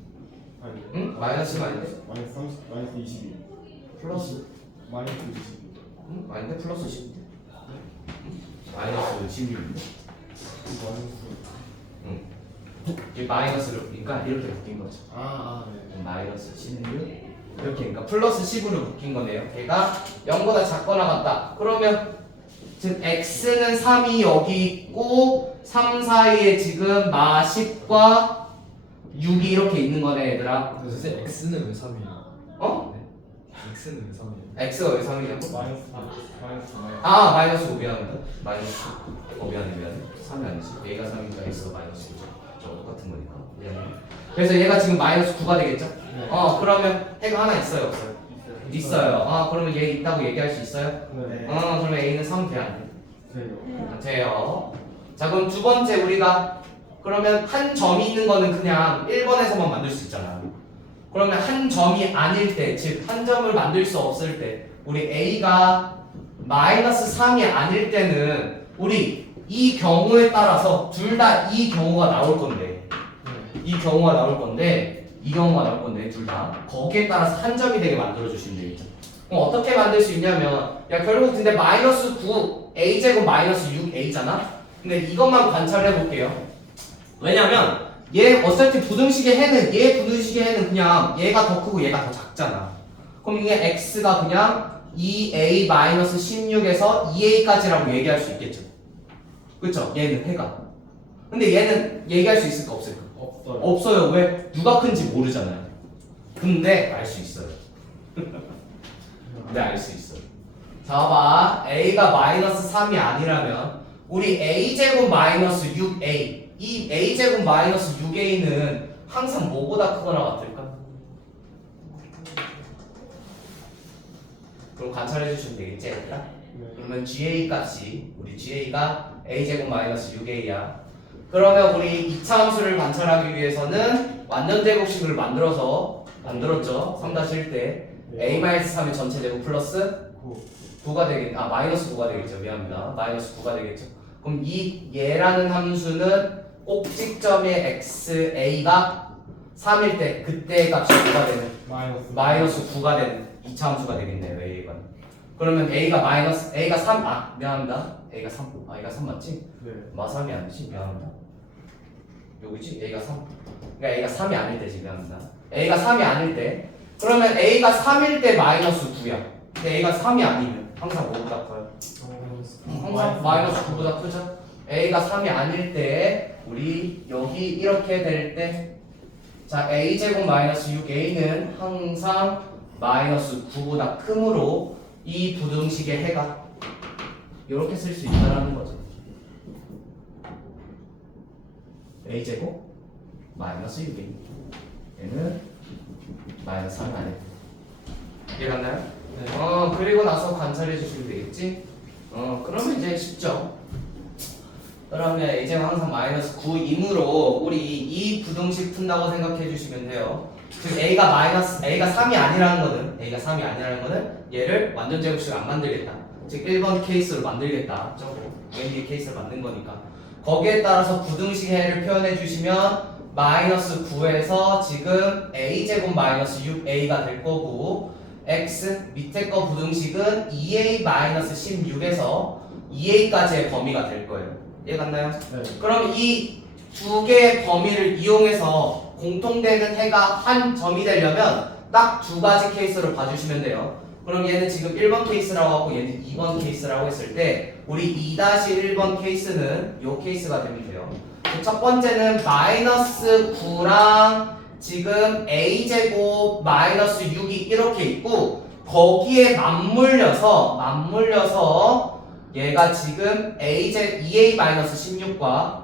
응? 마이너스 10 아닌데? 마이너스 30, 마이너스 22. 플러스 마이너스 22. 응? 아닌데? 플러스 10인데? 마이너스 16인데? 응. 이 마이너스를 그러니까 이렇게 바뀐 거죠. 네. 마이너스 16 이렇게 그러니까 플러스 10으로 묶인 거네요. 걔가 0보다 작거나 같다. 그러면 즉 x는 3이 여기 있고 3 사이에 지금 마 10과 6이 이렇게 있는 거네 얘들아. 선생님 x는 왜 3이에요? x는 왜 3이에요? x가 왜 3이냐고? 마이너스. 마이너스 5 미안합니다. 마이너스 미안해 3이 아니지. 얘가 3이니까 x가 마이너스 5죠. 저 똑같은 거니까 미안해. 그래서 얘가 지금 마이너스 9가 되겠죠? 그러면 해가 하나 있어요 없어요? 있어요. 그러면 얘 있다고 얘기할 수 있어요? 네. 그러면 a는 3 돼야 안 돼? 돼요. 돼요. 자 그럼 두 번째 우리가 그러면 한 점이 있는 거는 그냥 1번에서만 만들 수 있잖아. 그러면 한 점이 아닐 때, 즉 한 점을 만들 수 없을 때 우리 a가 마이너스 3이 아닐 때는 우리 이 경우에 따라서 둘 다 이 경우가 나올 건데 이 경우가 나올 건데 이 경우가 나올 건데 둘 다 거기에 따라서 한 점이 되게 만들어 주시면 되겠죠. 그럼 어떻게 만들 수 있냐면 야 결국 근데 마이너스 9 a제곱 마이너스 6a잖아. 근데 이것만 관찰해 볼게요. 왜냐면 얘 어차피 부등식의 해는 얘 부등식의 해는 그냥 얘가 더 크고 얘가 더 작잖아. 그럼 이게 x가 그냥 2a-16에서 2a까지라고 얘기할 수 있겠죠. 그쵸? 얘는 해가. 근데 얘는 얘기할 수 있을까 없을까? 없어요. 없어요. 왜? 누가 큰지 모르잖아요. 근데 알 수 있어요. 근데 알 수 있어요. 자 봐봐. a가 마이너스 3이 아니라면 우리 a제곱 마이너스 6a 이 a제곱 마이너스 6a는 항상 뭐보다 크거나 같을까? 그럼 관찰해 주시면 되겠지 얘들아? 네. 그러면 GA 값이 우리 GA가 a제곱 마이너스 6a야. 그러면 우리 이차 함수를 관찰하기 위해서는 완전 제곱식을 만들었죠. 3-1 때 a-3의 전체 제곱 플러스 9가 되겠 마이너스 9가 되겠죠. 미안합니다. 마이너스 9가 되겠죠. 그럼 이 얘라는 함수는 꼭지점의 xa가 3일 때 그때의 값이 9가 되는 마이너스 9가 되는 2차 함수가 되겠네요. a가. 그러면 a가 3 미안합니다. a가 3 맞지? 네. 3이 아니지? 미안합니다. 여기지? a가 3 그러니까 a가 3이 아닐 때지. 미안합니다. a가 3이 아닐 때 그러면 a가 3일 때 마이너스 9야. 근데 a가 3이 아니면 항상 뭐보다 커요? 항상 마이너스 9보다 크죠? a가 3이 아닐 때 우리 여기 이렇게 될 때 자 a제곱 마이너스 6a는 항상 마이너스 9보다 크므로 이 부등식의 해가 이렇게 쓸 수 있다는 거죠. a제곱 마이너스 6a 얘는 마이너스 3이 아닐 때 이해갔나요? 네. 그리고 나서 관찰해 주시면 되겠지? 그러면 이제 쉽죠. 그러면 이제 항상 마이너스 9이므로 우리 이 부등식 푼다고 생각해 주시면 돼요. 즉 a가 3이 아니라는 거는 얘를 완전 제곱식 안 만들겠다. 즉 1번 케이스로 만들겠다. 저거 왼뒤 케이스를 만든 거니까. 거기에 따라서 부등식 해를 표현해 주시면 마이너스 9에서 지금 a제곱 마이너스 6a가 될 거고 x 밑에 거 부등식은 2a-16에서 2a까지의 범위가 될 거예요. 이해갔나요? 네. 그럼 이 두 개의 범위를 이용해서 공통되는 해가 한 점이 되려면 딱 두 가지 케이스를 봐주시면 돼요. 그럼 얘는 지금 1번 케이스라고 하고 얘는 2번 케이스라고 했을 때 우리 2-1번 케이스는 요 케이스가 되면 돼요. 첫 번째는 마이너스 9랑 지금 a제곱 마이너스 6이 이렇게 있고 거기에 맞물려서 얘가 지금 2a-16과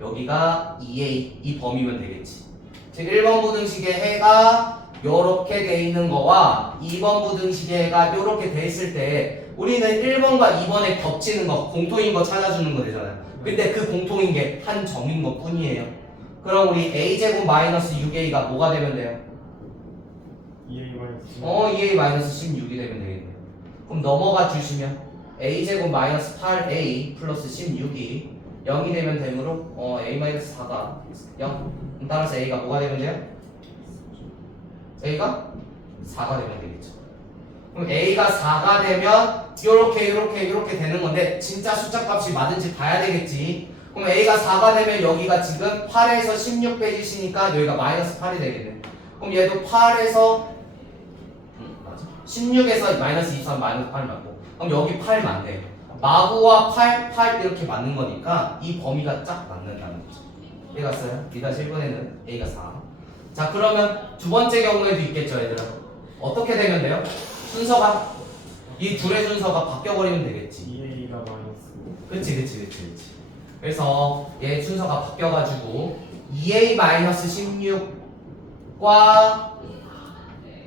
여기가 2a 이 범위면 되겠지. 즉 1번 부등식의 해가 요렇게 돼 있는 거와 2번 부등식의 해가 요렇게 돼 있을 때 우리는 1번과 2번에 겹치는 거 공통인 거 찾아주는 거 되잖아요. 근데 그 공통인 게 한 점인 것 뿐이에요. 그럼 우리 a제곱 마이너스 6a가 뭐가 되면 돼요? 2a-16이 되면 되겠네요. 그럼 넘어가 주시면 a제곱 마이너스 8a 플러스 16이 0이 되면 되므로 a-4가 0. 따라서 a가 뭐가 되면 돼요? a가 4가 되면 되겠죠. 그럼 a가 4가 되면 요렇게 되는 건데 진짜 숫자 값이 맞은지 봐야 되겠지. 그럼 a가 4가 되면 여기가 지금 8에서 16 빼주시니까 여기가 마이너스 8이 되겠네. 그럼 얘도 8에서 16에서 마이너스 23 마이너스 8 맞고 그럼 여기 8 맞네. 마구와 8 이렇게 맞는 거니까 이 범위가 쫙 맞는다는 거죠. 이해갔어요? 2-1번에는 a가 4. 자 그러면 두 번째 경우에도 있겠죠 얘들아. 어떻게 되면 돼요? 순서가 이 둘의 순서가 바뀌어버리면 되겠지. 2a가 마이너스 그치. 그래서 얘 순서가 바뀌어가지고 2a-16과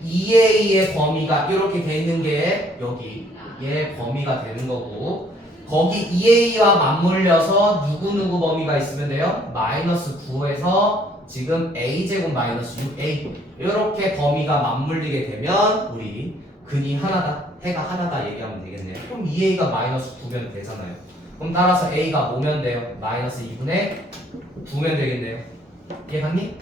2a의 범위가 이렇게 돼 있는 게 여기 얘 범위가 되는 거고 거기 2a와 맞물려서 누구 범위가 있으면 돼요? 마이너스 9에서 지금 a제곱 마이너스 6a 이렇게 범위가 맞물리게 되면 우리 근이 하나다 해가 하나다 얘기하면 되겠네요. 그럼 2a가 마이너스 9면 되잖아요. 그럼 따라서 a가 뭐면 돼요? 마이너스 2분의 9면 되겠네요. 이해갔니?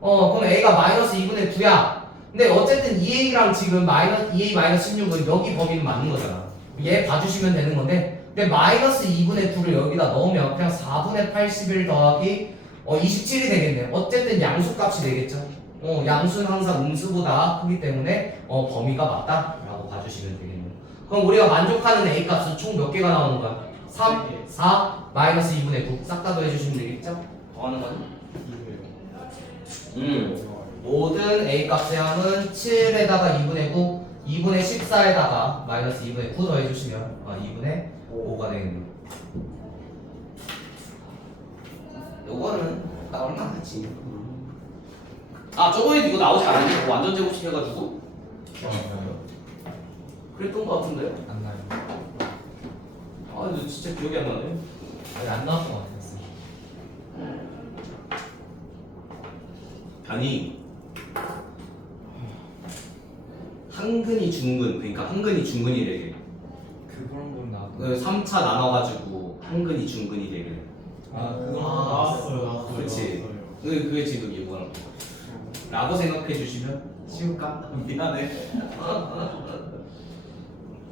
그럼 A가 마이너스 2분의 9야. 근데 어쨌든 2A랑 지금 2A 마이너스 16은 여기 범위는 맞는 거잖아. 얘 봐주시면 되는 건데, 근데 마이너스 2분의 9를 여기다 넣으면 그냥 4분의 81 더하기 27이 되겠네. 어쨌든 양수값이 되겠죠. 양수는 항상 음수보다 크기 때문에 범위가 맞다라고 봐주시면 되겠네요. 그럼 우리가 만족하는 A 값은 총 몇 개가 나오는 거야? 3, 4, 마이너스 2분의 9 싹 다 더해주시면 되겠죠? 더하는 거는? 모든 A 값의 항은 7에다가 2분의 9, 2분의 14에다가 마이너스 2분의 9 더해주시면 2분의 5가 되겠네요. 요거는 나올만 하지. 저번에도 이거 나오지 않았니? 완전 제곱식 해가지고? 그랬던 거 같은데? 안 나요. 근데 진짜 기억이 안 나네. 아니 안 나왔던 것 같아요. 아니 한근이 중근, 그러니까 한근이 중근이 되게 그런 건 나왔던. 그 3차 나눠가지고 한근이 중근이 되게 그거 나왔어요. 그렇지. 그게 지금 이거랑 라고 생각해 주시면 쉬울까? 미안해.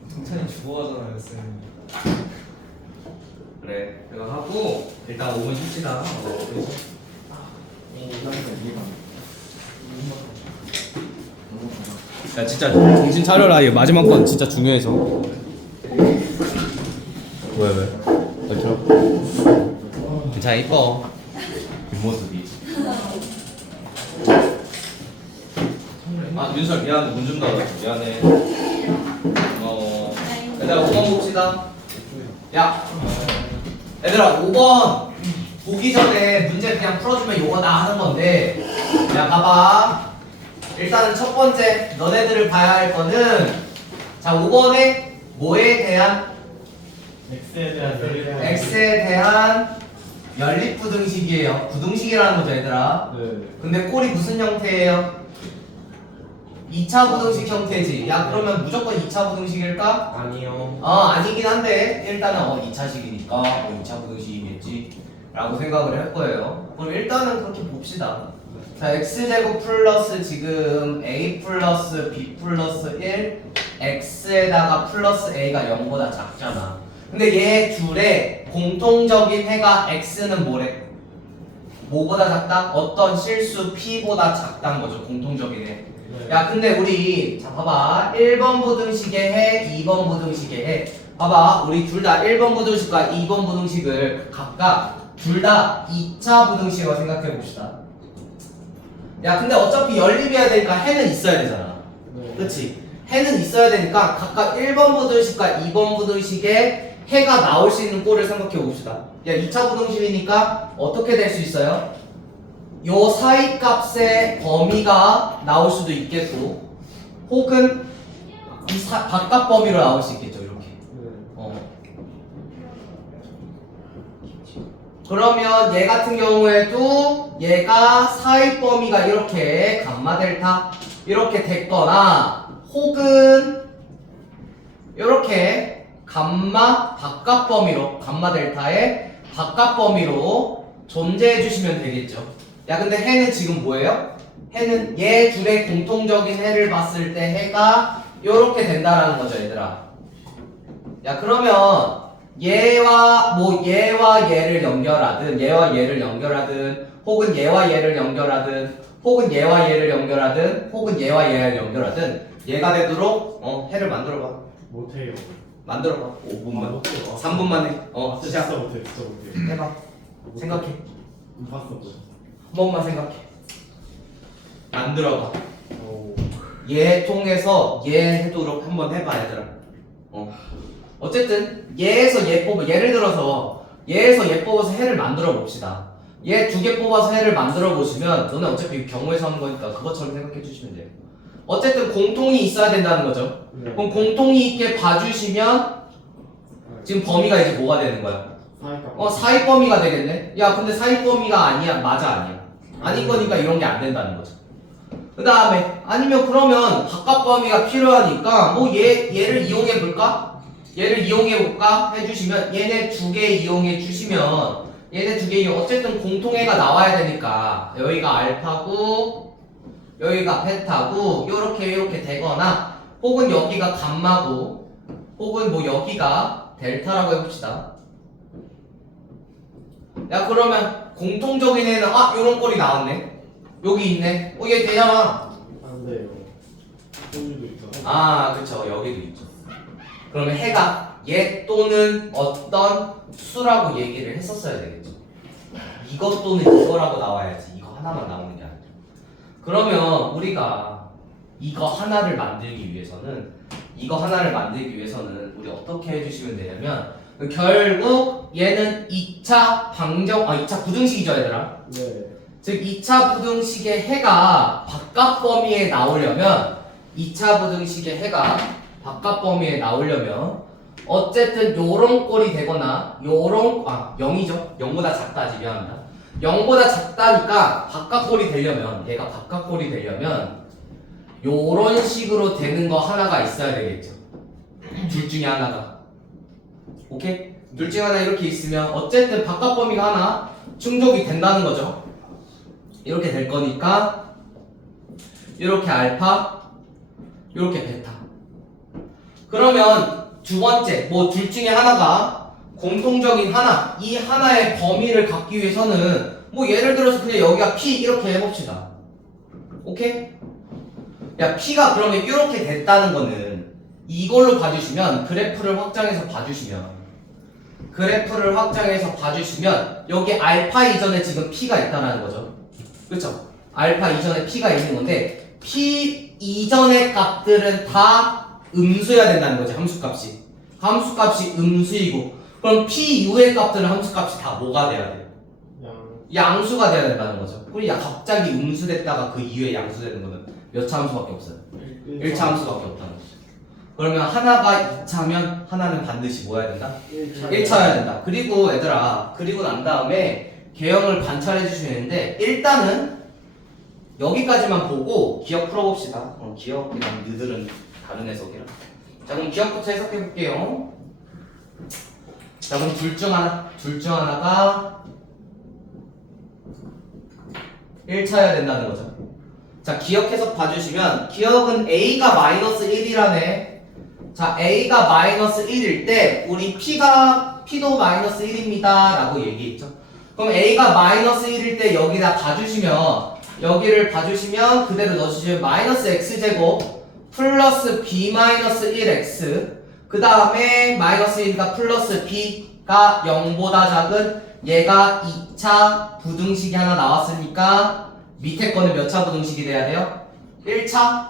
승찬이 죽어가잖아요, 쌤. 그래 이거 하고 일단 5분 쉽시다. 야 진짜 정신 차려라. 이 마지막 건 진짜 중요해서. 왜? 괜찮아 이뻐 뒷모습이. 윤설 미안해 문 좀 닫아. 미안해. 얘들아 5번 봅시다. 야 얘들아 5번 보기 전에 문제 그냥 풀어주면 요거 나 하는 건데, 야 봐봐. 일단은 첫 번째 너네들을 봐야 할 거는, 자 5번에 뭐에 대한? x에 대한 연립부등식이에요. 부등식이라는 거죠 얘들아. 네. 근데 꼴이 무슨 형태예요? 2차 부등식 형태지. 야 그러면 무조건 2차 부등식일까? 아니요. 아니긴 한데 일단은 2차식이니까 2차 부등식이겠지 라고 생각을 할 거예요. 그럼 일단은 그렇게 봅시다. 자 x제곱 플러스 지금 a 플러스 b 플러스 1 x에다가 플러스 a가 0보다 작잖아. 근데 얘 둘의 공통적인 해가 x는 뭐래? 뭐보다 작다? 어떤 실수 p보다 작다는 거죠. 공통적인 해. 야 근데 우리 자 봐봐. 1번 부등식의 해, 2번 부등식의 해. 봐봐 우리 둘 다 1번 부등식과 2번 부등식을 각각 둘 다 2차 부등식이라고 생각해 봅시다. 야 근데 어차피 연립해야 되니까 해는 있어야 되잖아. 네. 그렇지? 해는 있어야 되니까 각각 1번 부등식과 2번 부등식의 해가 나올 수 있는 꼴을 생각해 봅시다. 야 2차 부등식이니까 어떻게 될 수 있어요? 요 사이 값의 범위가 나올 수도 있겠고, 혹은 이 바깥 범위로 나올 수 있겠죠. 이렇게. 그러면 얘 같은 경우에도 얘가 사이 범위가 이렇게 감마 델타 이렇게 됐거나, 혹은 이렇게 감마 바깥 범위로, 감마 델타의 바깥 범위로 존재해 주시면 되겠죠. 야 근데 해는 지금 뭐예요? 해는 얘 둘의 공통적인 해를 봤을 때 해가 요렇게 된다라는 거죠 얘들아. 야 그러면 얘와 얘를 연결하든, 얘와 얘를 연결하든, 혹은 얘와 얘를 연결하든, 혹은 얘와 얘를 연결하든, 혹은 얘와 얘를 연결하든 얘가 되도록 해를 만들어봐. 못해요. 만들어봐. 5분만. 못해요. 3분만 해. 시작. 진짜 못해. 진짜 못해. 해봐. 생각해. 봤어. 한 번만 생각해. 만들어봐. 오. 얘 통해서 얘 해도록 한번 해봐 얘들아. 어쨌든 얘에서 얘 뽑아. 예를 들어서 얘에서 얘 뽑아서 해를 만들어 봅시다. 얘 두 개 뽑아서 해를 만들어 보시면, 너네 어차피 경우에서 하는 거니까 그것처럼 생각해 주시면 돼요. 어쨌든 공통이 있어야 된다는 거죠. 네. 그럼 공통이 있게 봐주시면 지금 범위가 이제 뭐가 되는 거야? 사이 범위가 되겠네. 야 근데 사이 범위가 아니야. 맞아 아니야? 아닌 거니까 이런 게 안 된다는 거죠. 그 다음에 아니면 그러면 바깥 범위가 필요하니까 뭐 얘를 이용해 볼까? 얘를 이용해 볼까? 해주시면 얘네 두 개 이용해 주시면 얘네 두 개이 어쨌든 공통해가 나와야 되니까 여기가 알파고 여기가 베타고 요렇게 되거나 혹은 여기가 감마고 혹은 뭐 여기가 델타라고 해봅시다. 야 그러면 공통적인 애는 요런 꼴이 나왔네. 여기 있네. 얘 되잖아. 안 돼요. 여기도 있잖아. 그쵸. 여기도 있죠. 그러면 해가 얘 또는 어떤 수라고 얘기를 했었어야 되겠죠. 이것 또는 이거라고 나와야지. 이거 하나만 나오는 게 아니라. 그러면 우리가 이거 하나를 만들기 위해서는 우리 어떻게 해주시면 되냐면 결국 얘는 2차 방정 2차 부등식이죠 얘들아. 네. 즉 2차 부등식의 해가 바깥 범위에 나오려면 2차 부등식의 해가 바깥 범위에 나오려면 어쨌든 요런 꼴이 되거나 요런 0이죠. 0보다 작다지 미안합니다. 0보다 작다니까 바깥 꼴이 되려면 얘가 바깥 꼴이 되려면 요런 식으로 되는 거 하나가 있어야 되겠죠. 둘 중에 하나가. 오케이? 둘 중에 하나 이렇게 있으면 어쨌든 바깥 범위가 하나 충족이 된다는 거죠. 이렇게 될 거니까 이렇게 알파 이렇게 베타. 그러면 두 번째 뭐 둘 중에 하나가 공통적인 하나 이 하나의 범위를 갖기 위해서는 뭐 예를 들어서 그냥 여기가 P 이렇게 해봅시다. 오케이? 야 P가 그러면 이렇게 됐다는 거는 이걸로 봐주시면 그래프를 확장해서 봐주시면 여기 알파 이전에 지금 P가 있다는 거죠. 그렇죠? 알파 이전에 P가 있는 건데 P 이전의 값들은 다 음수여야 된다는 거지. 함수값이 음수이고 그럼 P 이후의 값들은 함수값이 다 뭐가 돼야 돼? 양수가 돼야 된다는 거죠. 그리고 갑자기 음수됐다가 그 이후에 양수되는 거는 몇 차 함수밖에 없어요. 1차 함수밖에 없다는 거죠. 그러면 하나가 2차면 하나는 반드시 뭐 해야 된다? 1차여야 된다. 그리고 얘들아 그리고 난 다음에 개형을 관찰해 주시면 되는데 일단은 여기까지만 보고 기억 풀어봅시다. 기억이랑 느들은 다른 해석이라. 자 그럼 기억부터 해석해 볼게요. 자 그럼 둘 중 하나가 1차여야 된다는 거죠. 자 기억 해석 봐주시면 기억은 A가 마이너스 1이라네. 자 A가 마이너스 1일 때 우리 P도 마이너스 1입니다 라고 얘기했죠. 그럼 A가 마이너스 1일 때 여기다 여기를 봐주시면 그대로 넣어주시면 마이너스 x제곱 플러스 b 마이너스 1x 그 다음에 마이너스 1과 플러스 b가 0보다 작은 얘가 2차 부등식이 하나 나왔으니까 밑에 거는 몇 차 부등식이 돼야 돼요? 1차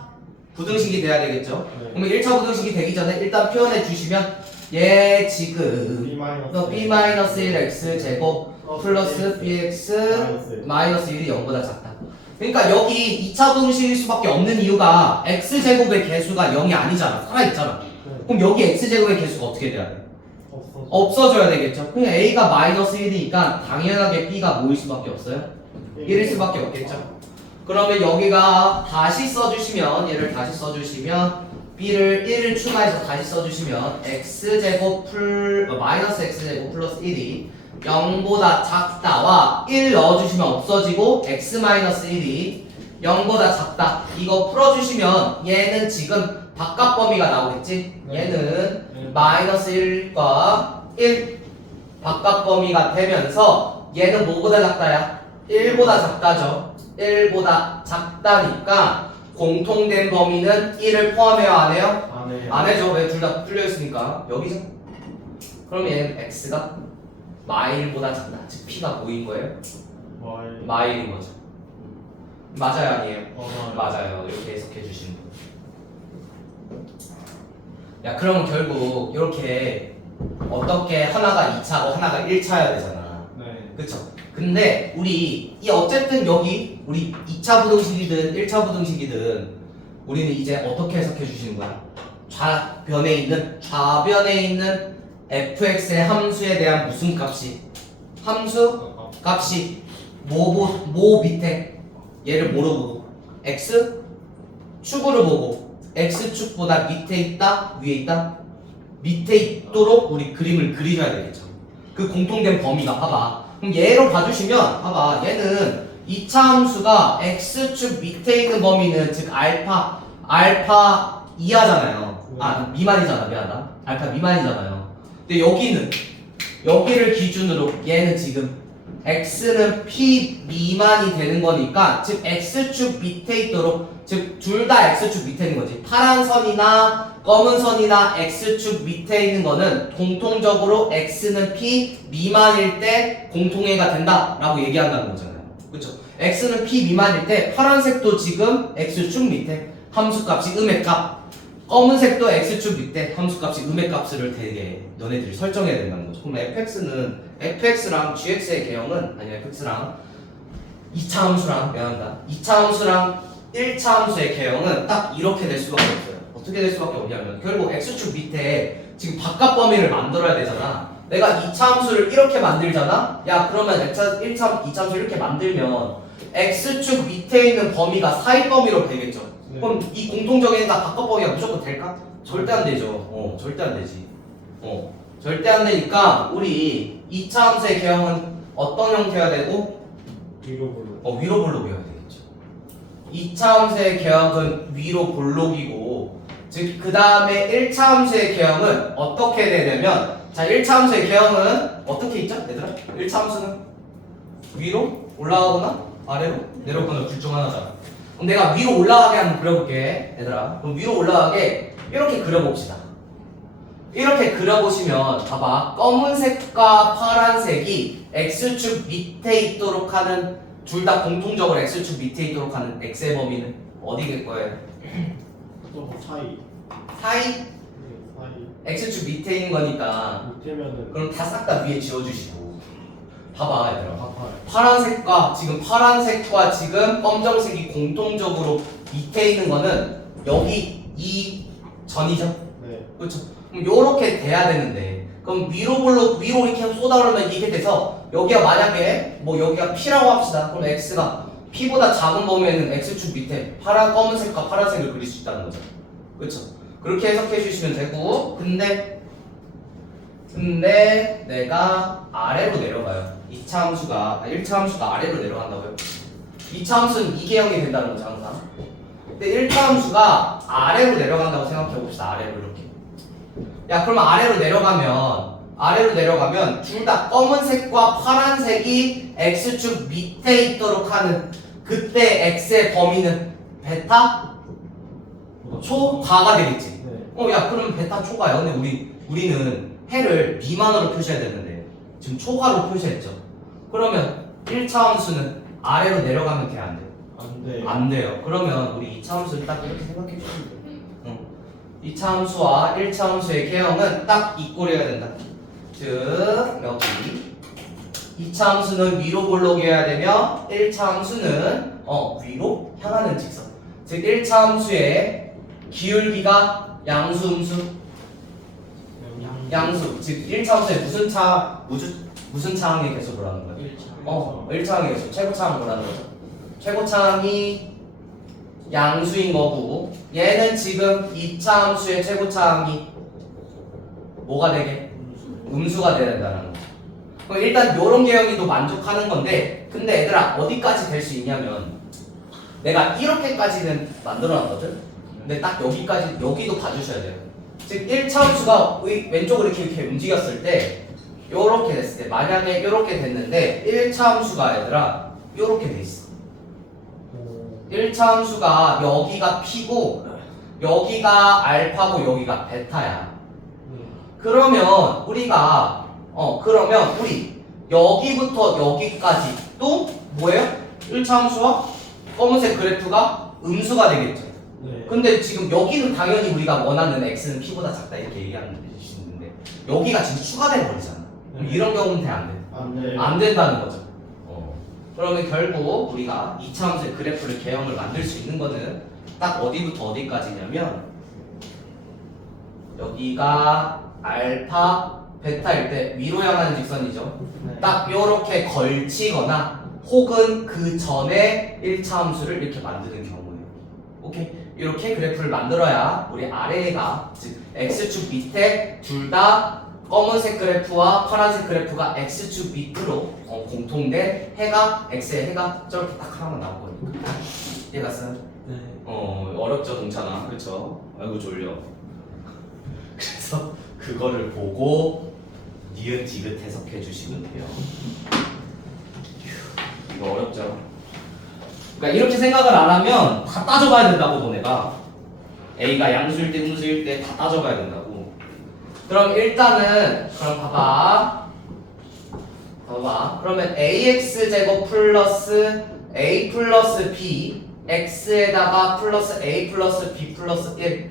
부등식이 돼야 되겠죠. 그러면 1차 부등식이 되기 전에 일단 표현해 주시면 얘 지금 b-1x 제곱 플러스 bx 마이너스 1이 0보다 작다. 그러니까 여기 2차 부등식일 수밖에 없는 이유가 x제곱의 개수가 0이 아니잖아. 살아있잖아. 그럼 여기 x제곱의 개수가 어떻게 돼야 돼? 없어져야 되겠죠. 그냥 a가 마이너스 1이니까 당연하게 b가 뭐일 수밖에 없어요? 1일 수밖에 없겠죠. 그러면 여기가 다시 써주시면 얘를 다시 써주시면 b를 1을 추가해서 다시 써주시면 x제곱 마이너스 x제곱 플러스 1이 0보다 작다와 1 넣어주시면 없어지고 x-1이 0보다 작다. 이거 풀어주시면 얘는 지금 바깥 범위가 나오겠지? 얘는 마이너스 1과 1 바깥 범위가 되면서 얘는 뭐보다 작다야? 1보다 작다죠. 1보다 작다니까 공통된 범위는 1을 포함해요? 안 해요? 안 해죠. 왜? 둘 다 뚫려있으니까 여기죠. 그럼 얘는 x가 마일보다 작다. 즉 p가 뭐인 거예요? 마일인 거죠. 맞아요 아니에요? 맞아요. 이렇게 해석해 주시는 거예요. 야 그러면 결국 이렇게 어떻게 하나가 2차고 하나가 1차여야 되잖아. 네. 그쵸? 근데 우리 어쨌든 여기 우리 2차 부등식이든 1차 부등식이든 우리는 이제 어떻게 해석해 주시는 거야? 좌변에 있는 fx의 함수에 대한 무슨 값이? 함수 값이 뭐 밑에 얘를 뭐로 보고? x 축으로 보고 x축보다 밑에 있다? 위에 있다? 밑에 있도록 우리 그림을 그려줘야 되겠죠. 그 공통된 범위가 봐봐. 그럼 얘로 봐주시면 봐봐 얘는 2차 함수가 x축 밑에 있는 범위는 즉 알파 이하잖아요. 아 미만이잖아 미안하다. 알파 미만이잖아요. 근데 여기를 기준으로 얘는 지금 x는 p 미만이 되는 거니까 즉 x축 밑에 있도록 즉 둘 다 x축 밑에 있는 거지. 파란 선이나 검은 선이나 x축 밑에 있는 거는 공통적으로 x는 p 미만일 때 공통해가 된다라고 얘기한다는 거잖아요. 그렇죠? x는 p 미만일 때 파란색도 지금 x축 밑에 함수값이 음의 값, 검은색도 x축 밑에 함수값이 음의 값을 되게 너네들이 설정해야 된다는 거죠. 그럼 fx랑 gx의 개형은 아니 fx랑 2차 함수랑 미안합니다. 2차 함수랑 1차 함수의 개형은 딱 이렇게 될 수밖에 없어요. 어떻게 될 수밖에 없냐면 결국 x축 밑에 지금 바깥 범위를 만들어야 되잖아. 내가 2차 함수를 이렇게 만들잖아. 야 그러면 1차, 2차 함수 이렇게 만들면 x축 밑에 있는 범위가 사이 범위로 되겠죠. 네. 그럼 이 공통적인 다 바깥 범위가 무조건 될까? 절대 안 되죠. 절대 안 되지. 절대 안 되니까 우리 2차 함수의 개형은 어떤 형태여야 되고? 위로 볼록. 위로 볼록이어야 되겠죠. 2차 함수의 개형은 위로 볼록이고 즉 그 다음에 1차 함수의 개형은 어떻게 되냐면 자 1차 함수의 개형은 어떻게 있죠? 얘들아? 1차 함수는 위로 올라가거나 아래로 내려오거나 둘 중 하나잖아. 그럼 내가 위로 올라가게 한번 그려볼게 얘들아. 그럼 위로 올라가게 이렇게 그려봅시다. 이렇게 그려보시면 봐봐 검은색과 파란색이 x축 밑에 있도록 하는 둘 다 공통적으로 x축 밑에 있도록 하는 x의 범위는 어디일 거예요? 또 사이. 사이? 네, 사이. x축 밑에 있는 거니까 밑에면은 그럼 다 싹 다 위에 지워주시고 봐봐 얘들아 파파야. 파란색과 지금 검정색이 공통적으로 밑에 있는 거는 여기 이 전이죠? 네. 그렇죠? 그럼 요렇게 돼야 되는데 그럼 위로 이렇게 쏟아오르면 이게 돼서 여기가 만약에 뭐 여기가 P라고 합시다. 그럼 X가 P보다 작은 범위에는 X축 밑에 검은색과 파란색을 그릴 수 있다는 거죠. 그렇죠? 그렇게 해석해 주시면 되고 근데 내가 아래로 내려가요. 1차 함수가 아래로 내려간다고요? 2차 함수는 이 개형이 된다는 거죠 항상. 근데 1차 함수가 아래로 내려간다고 생각해 봅시다. 아래로 이렇게. 야 그러면 아래로 내려가면 둘 다 검은색과 파란색이 x축 밑에 있도록 하는 그때 x의 범위는 베타 초가가 되겠지. 네. 야 그러면 베타 초가야. 근데 우리는 해를 미만으로 표시해야 되는데 지금 초가로 표시했죠. 그러면 1차 함수는 아래로 내려가면 돼 안 돼? 안 돼. 안 돼요. 그러면 우리 2차 함수를 딱 이렇게 생각해 주시면 돼요. 2차 함수와 1차 함수의 개형은 딱 이 꼴이어야 된다. 즉 여기 2차 함수는 위로 볼록이어야 되며 1차 함수는 위로 향하는 직선. 즉 1차 함수의 기울기가 양수 음수 양수. 즉 1차 함수의 무슨 차항의 개수 뭐라는 거예요? 1차항의 개수. 최고차항 뭐라는 거죠? 최고차항이 양수인 거고 얘는 지금 2차 함수의 최고차항이 뭐가 되게? 음수가 돼야 된다는 거죠. 그럼 일단 요런 개형이도 만족하는 건데 근데 얘들아 어디까지 될 수 있냐면 내가 이렇게까지는 만들어놨거든? 근데 딱 여기도 봐주셔야 돼요. 즉 1차 함수가 왼쪽으로 이렇게 움직였을 때 요렇게 됐을 때 만약에 요렇게 됐는데 1차 함수가 얘들아 요렇게 돼 있어. 1차 함수가 여기가 P고 여기가 알파고 여기가 베타야. 그러면 우리가 우리 여기부터 여기까지 또 뭐예요? 1차 함수와 검은색 그래프가 음수가 되겠죠. 네. 근데 지금 여기는 당연히 우리가 원하는 x는 P보다 작다 이렇게 얘기하는 수 있는데 여기가 지금 추가돼 버리잖아. 그럼 이런 경우는 돼 안 돼? 안 돼. 안 된다는 거죠. 그러면 결국 우리가 2차 함수의 그래프를 개형을 만들 수 있는 거는 딱 어디부터 어디까지냐면 여기가 알파 베타일 때 위로 향하는 직선이죠. 네. 딱 요렇게 걸치거나 혹은 그 전에 1차 함수를 이렇게 만드는 경우예요. 오케이? 이렇게 그래프를 만들어야 우리 아래가 즉 x축 밑에 둘 다 검은색 그래프와 파란색 그래프가 x축 밑으로 공통된 해가 x의 해가 저렇게 딱 하나만 나올 거니까 얘가 쓴 네. 어렵죠 동차나 그렇죠? 아이고 졸려. 그래서 그거를 보고 니은 디귿 해석해 주시면 돼요. 이거 어렵죠? 그러니까 이렇게 생각을 안 하면 다 따져봐야 된다고 너네가 A가 양수일 때 음수일 때 다 따져봐야 된다고. 그럼 일단은 그럼 봐봐. 그러면 ax 제곱 플러스 a 플러스 b x에다가 플러스 a 플러스 b 플러스 1.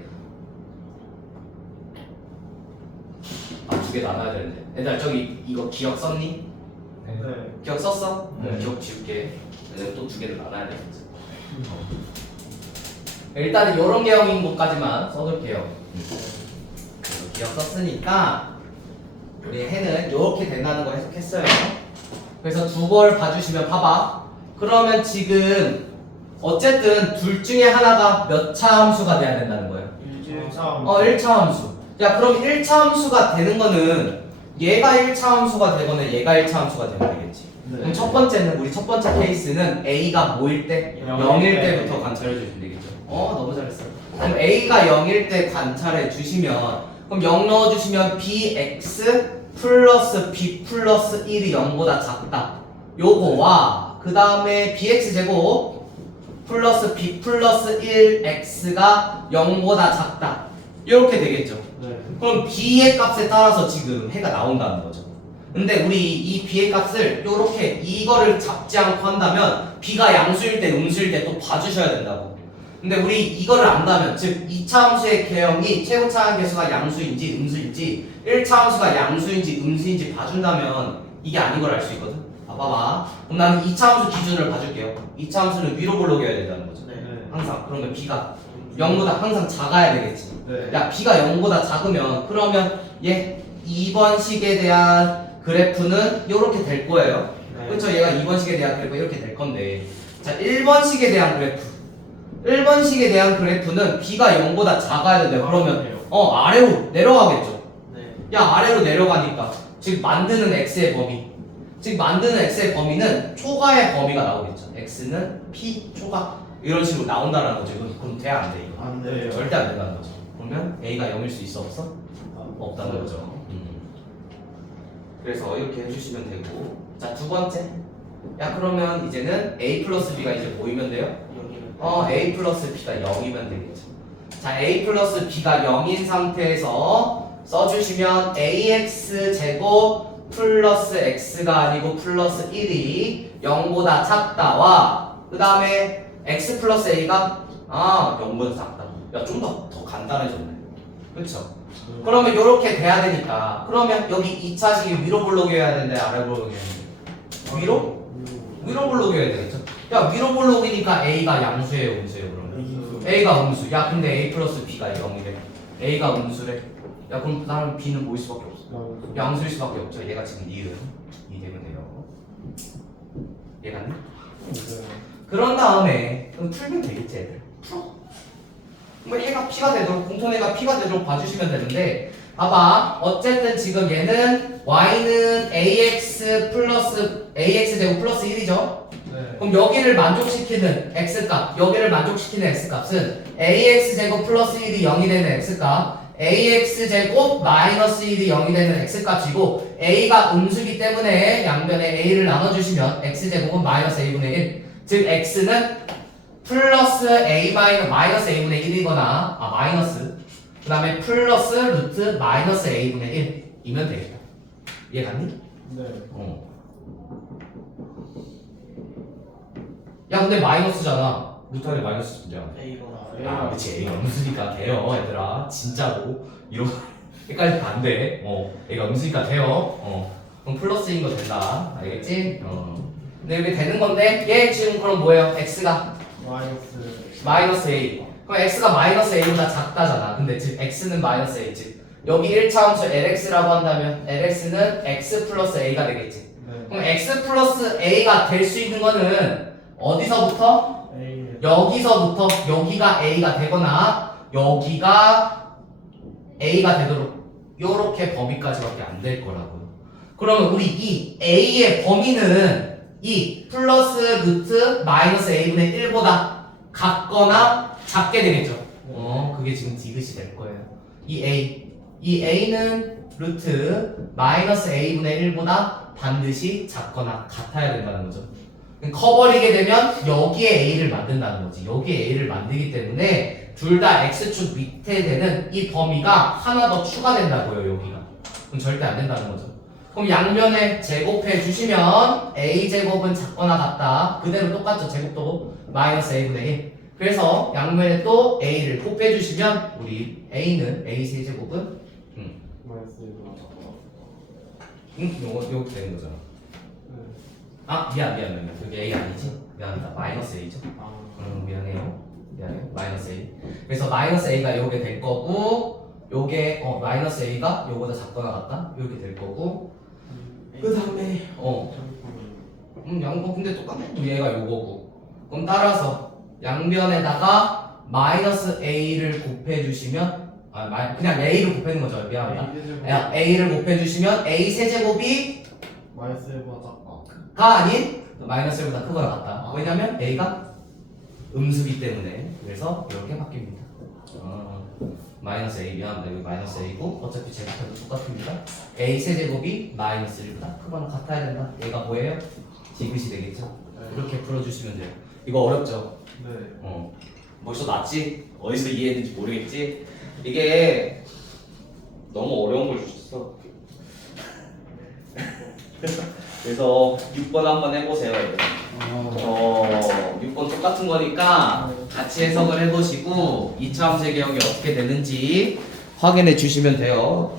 두 개 나눠야 되는데. 얘들아 저기 이거 기억 썼니? 네. 네. 기억 썼어? 네. 기억 지울게. 또 두 개를 나눠야 되겠지. 일단은 이런 개형인 것까지만 써둘게요. 그래서 기억 썼으니까 우리 해는 이렇게 된다는 거 해석했어요. 그래서 두 걸 봐주시면 봐봐. 그러면 지금 어쨌든 둘 중에 하나가 몇 차 함수가 돼야 된다는 거예요. 1차 1차 함수. 야 그럼 1차 함수가 되는 거는 얘가 1차 함수가 되거나 얘가 1차 함수가 되면 되겠지. 그럼 첫 번째는 우리 첫 번째 케이스는 A가 뭐일 때? 0일 때부터 관찰해 주시면 되겠죠. 너무 잘했어. 그럼 A가 0일 때 관찰해 주시면 그럼 0 넣어주시면 BX 플러스 B 플러스 1이 0보다 작다. 요거와 그 다음에 BX 제곱 플러스 B 플러스 1X가 0보다 작다. 이렇게 되겠죠. 네. 그럼 B의 값에 따라서 지금 해가 나온다는 거죠. 근데 우리 이 B의 값을 요렇게 이거를 잡지 않고 한다면 B가 양수일 때 음수일 때 또 봐주셔야 된다고. 근데 우리 이거를 안다면 즉 2차 함수의 개형이 최고차 함계수가 양수인지 음수인지 1차 함수가 양수인지 음수인지 봐준다면 이게 아닌 걸 알 수 있거든. 봐봐. 그럼 나는 2차 함수 기준을 봐줄게요. 2차 함수는 위로 볼록여야 된다는 거죠. 네. 항상. 그러면 B가 0보다 항상 작아야 되겠지. 네. 야 B가 0보다 작으면 그러면 얘 2번 식에 대한 그래프는 이렇게 될 거예요. 네. 그렇죠? 얘가 2번 식에 대한 그래프가 이렇게 될 건데 자 1번 식에 대한 그래프 1번 식에 대한 그래프는 B가 0보다 작아야 된대요. 그러면 아래로 내려가겠죠. 네. 야 아래로 내려가니까 즉 만드는 x의 범위 즉 만드는 x의 범위는 초과의 범위가 나오겠죠. x는 p 초과 이런 식으로 나온다는 거죠. 이건 그럼 돼 안 돼? 이거 안 네. 돼요. 절대 안 된다는 거죠. 그러면 a가 0일 수 있어 없어? 없다는 거죠. 그래서 이렇게 해주시면 되고 자 두 번째 야 그러면 이제는 a 플러스 b가 이제 보이면 돼요? a 플러스 b가 0이면 되겠죠. 자 a 플러스 b가 0인 상태에서 써주시면 ax 제곱 플러스 x가 아니고 플러스 1이 0보다 작다와 그 다음에 x 플러스 a가 0보다 작다. 야 좀 더 간단해졌네. 그렇죠? 그러면 이렇게 돼야 되니까 그러면 여기 2차식이 위로 볼록이어야 되는데 아래 볼록이어야 되는데 위로? 위로 볼록이어야 되겠죠? 야 위로 볼록이니까 a가 양수예요 음수예요 그러면? a가 음수. 야 근데 a 플러스 b가 0이래. a가 음수래. 야 그럼 나는 b는 뭐일 수밖에 없어? 양수일 수밖에 없죠. 얘가 지금 니은 이 되면 돼요. 얘가는? 그런 다음에 그럼 풀면 되겠지 애들. 풀어. 그럼 해가 p가 되도록 공통해가 p가 되도록 봐주시면 되는데 봐봐 어쨌든 지금 얘는 y는 ax 플러스 ax 제곱 플러스 1이죠. 네. 그럼 여기를 만족시키는 x값 여기를 만족시키는 x값은 ax 제곱 플러스 1이 0이 되는 x값 ax 제곱 마이너스 1이 0이 되는 x값이고 a가 음수기 때문에 양변에 a를 나눠주시면 x 제곱은 마이너스 a분의 1 즉 x는 플러스 a 마이너스 a분의 1이거나 마이너스 그 다음에 플러스 루트 마이너스 a분의 1이면 되겠다. 이해갔니? 네. 야 근데 마이너스잖아. 루트 안에 마이너스 진짜. A거나 그치 A가 음수니까 돼요 얘들아 진짜로 이런 헷갈리면 안 돼. A가 음수니까 돼요. 그럼 플러스인 거 된다. 알겠지? 근데 이게 되는 건데 얘 지금 그럼 뭐예요? x가 마이너스 a. 그럼 x가 마이너스 a보다 작다잖아. 근데 즉 x는 마이너스 a 즉 여기 1차 함수 lx라고 한다면 lx는 x 플러스 a가 되겠지. 그럼 x 플러스 a가 될 수 있는 거는 어디서부터? 여기서부터 여기가 a가 되거나 여기가 a가 되도록 요렇게 범위까지밖에 안 될 거라고요. 그러면 우리 이 a의 범위는 이 플러스 루트 마이너스 a분의 1보다 같거나 작게 되겠죠. 그게 지금 디귿이 될 거예요. 이 a는 루트 마이너스 a분의 1보다 반드시 작거나 같아야 된다는 거죠. 커버리게 되면 여기에 a를 만든다는 거지. 여기에 a를 만들기 때문에 둘 다 x축 밑에 되는 이 범위가 하나 더 추가된다고요. 여기가. 그럼 절대 안 된다는 거죠. 그럼 양면에 제곱해 주시면 a제곱은 작거나 같다. 그대로 똑같죠. 제곱도 마이너스 a분의 1. 그래서 양면에 또 a를 곱해 주시면 우리 a는 a 세제곱은 마이너스 1보다 요거 되는 거잖아. 아 미안. 여기 a 아니지? 미안합니다. 마이너스 a죠. 미안해요. 마이너스 a. 그래서 마이너스 a가 요게 될 거고, 요게 마이너스 a가 요거보다 작거나 같다. 요게 될 거고. 그 다음에 양변 근데 똑같네. 또 얘가 요거고. 그럼 따라서 양변에다가 마이너스 a를 곱해 주시면 그냥 a를 곱해는 거죠. 미안합니다. a를 곱해 주시면 a 세제곱이 마이너스 1보다 작다. 가 아닌 마이너스 1보다 크거나 같다. 왜냐면 a가 음수기 때문에. 그래서 이렇게 바뀝니다. 마이너스 a 미안합니다. 여기 마이너스 a고 어차피 제곱해도 똑같습니다. a 세제곱이 마이너스 1보다 크거나 같아야 된다. 얘가 뭐예요? 디귿이 되겠죠. 이렇게 풀어주시면 돼요. 이거 어렵죠? 네. 벌써 낫지? 어디서 이해했는지 모르겠지? 이게 너무 어려운 걸 주셨어. 그래서 6번 한번 해보세요. 6번 똑같은 거니까 같이 해석을 해보시고 2차 함수 개혁이 어떻게 되는지 확인해 주시면 돼요.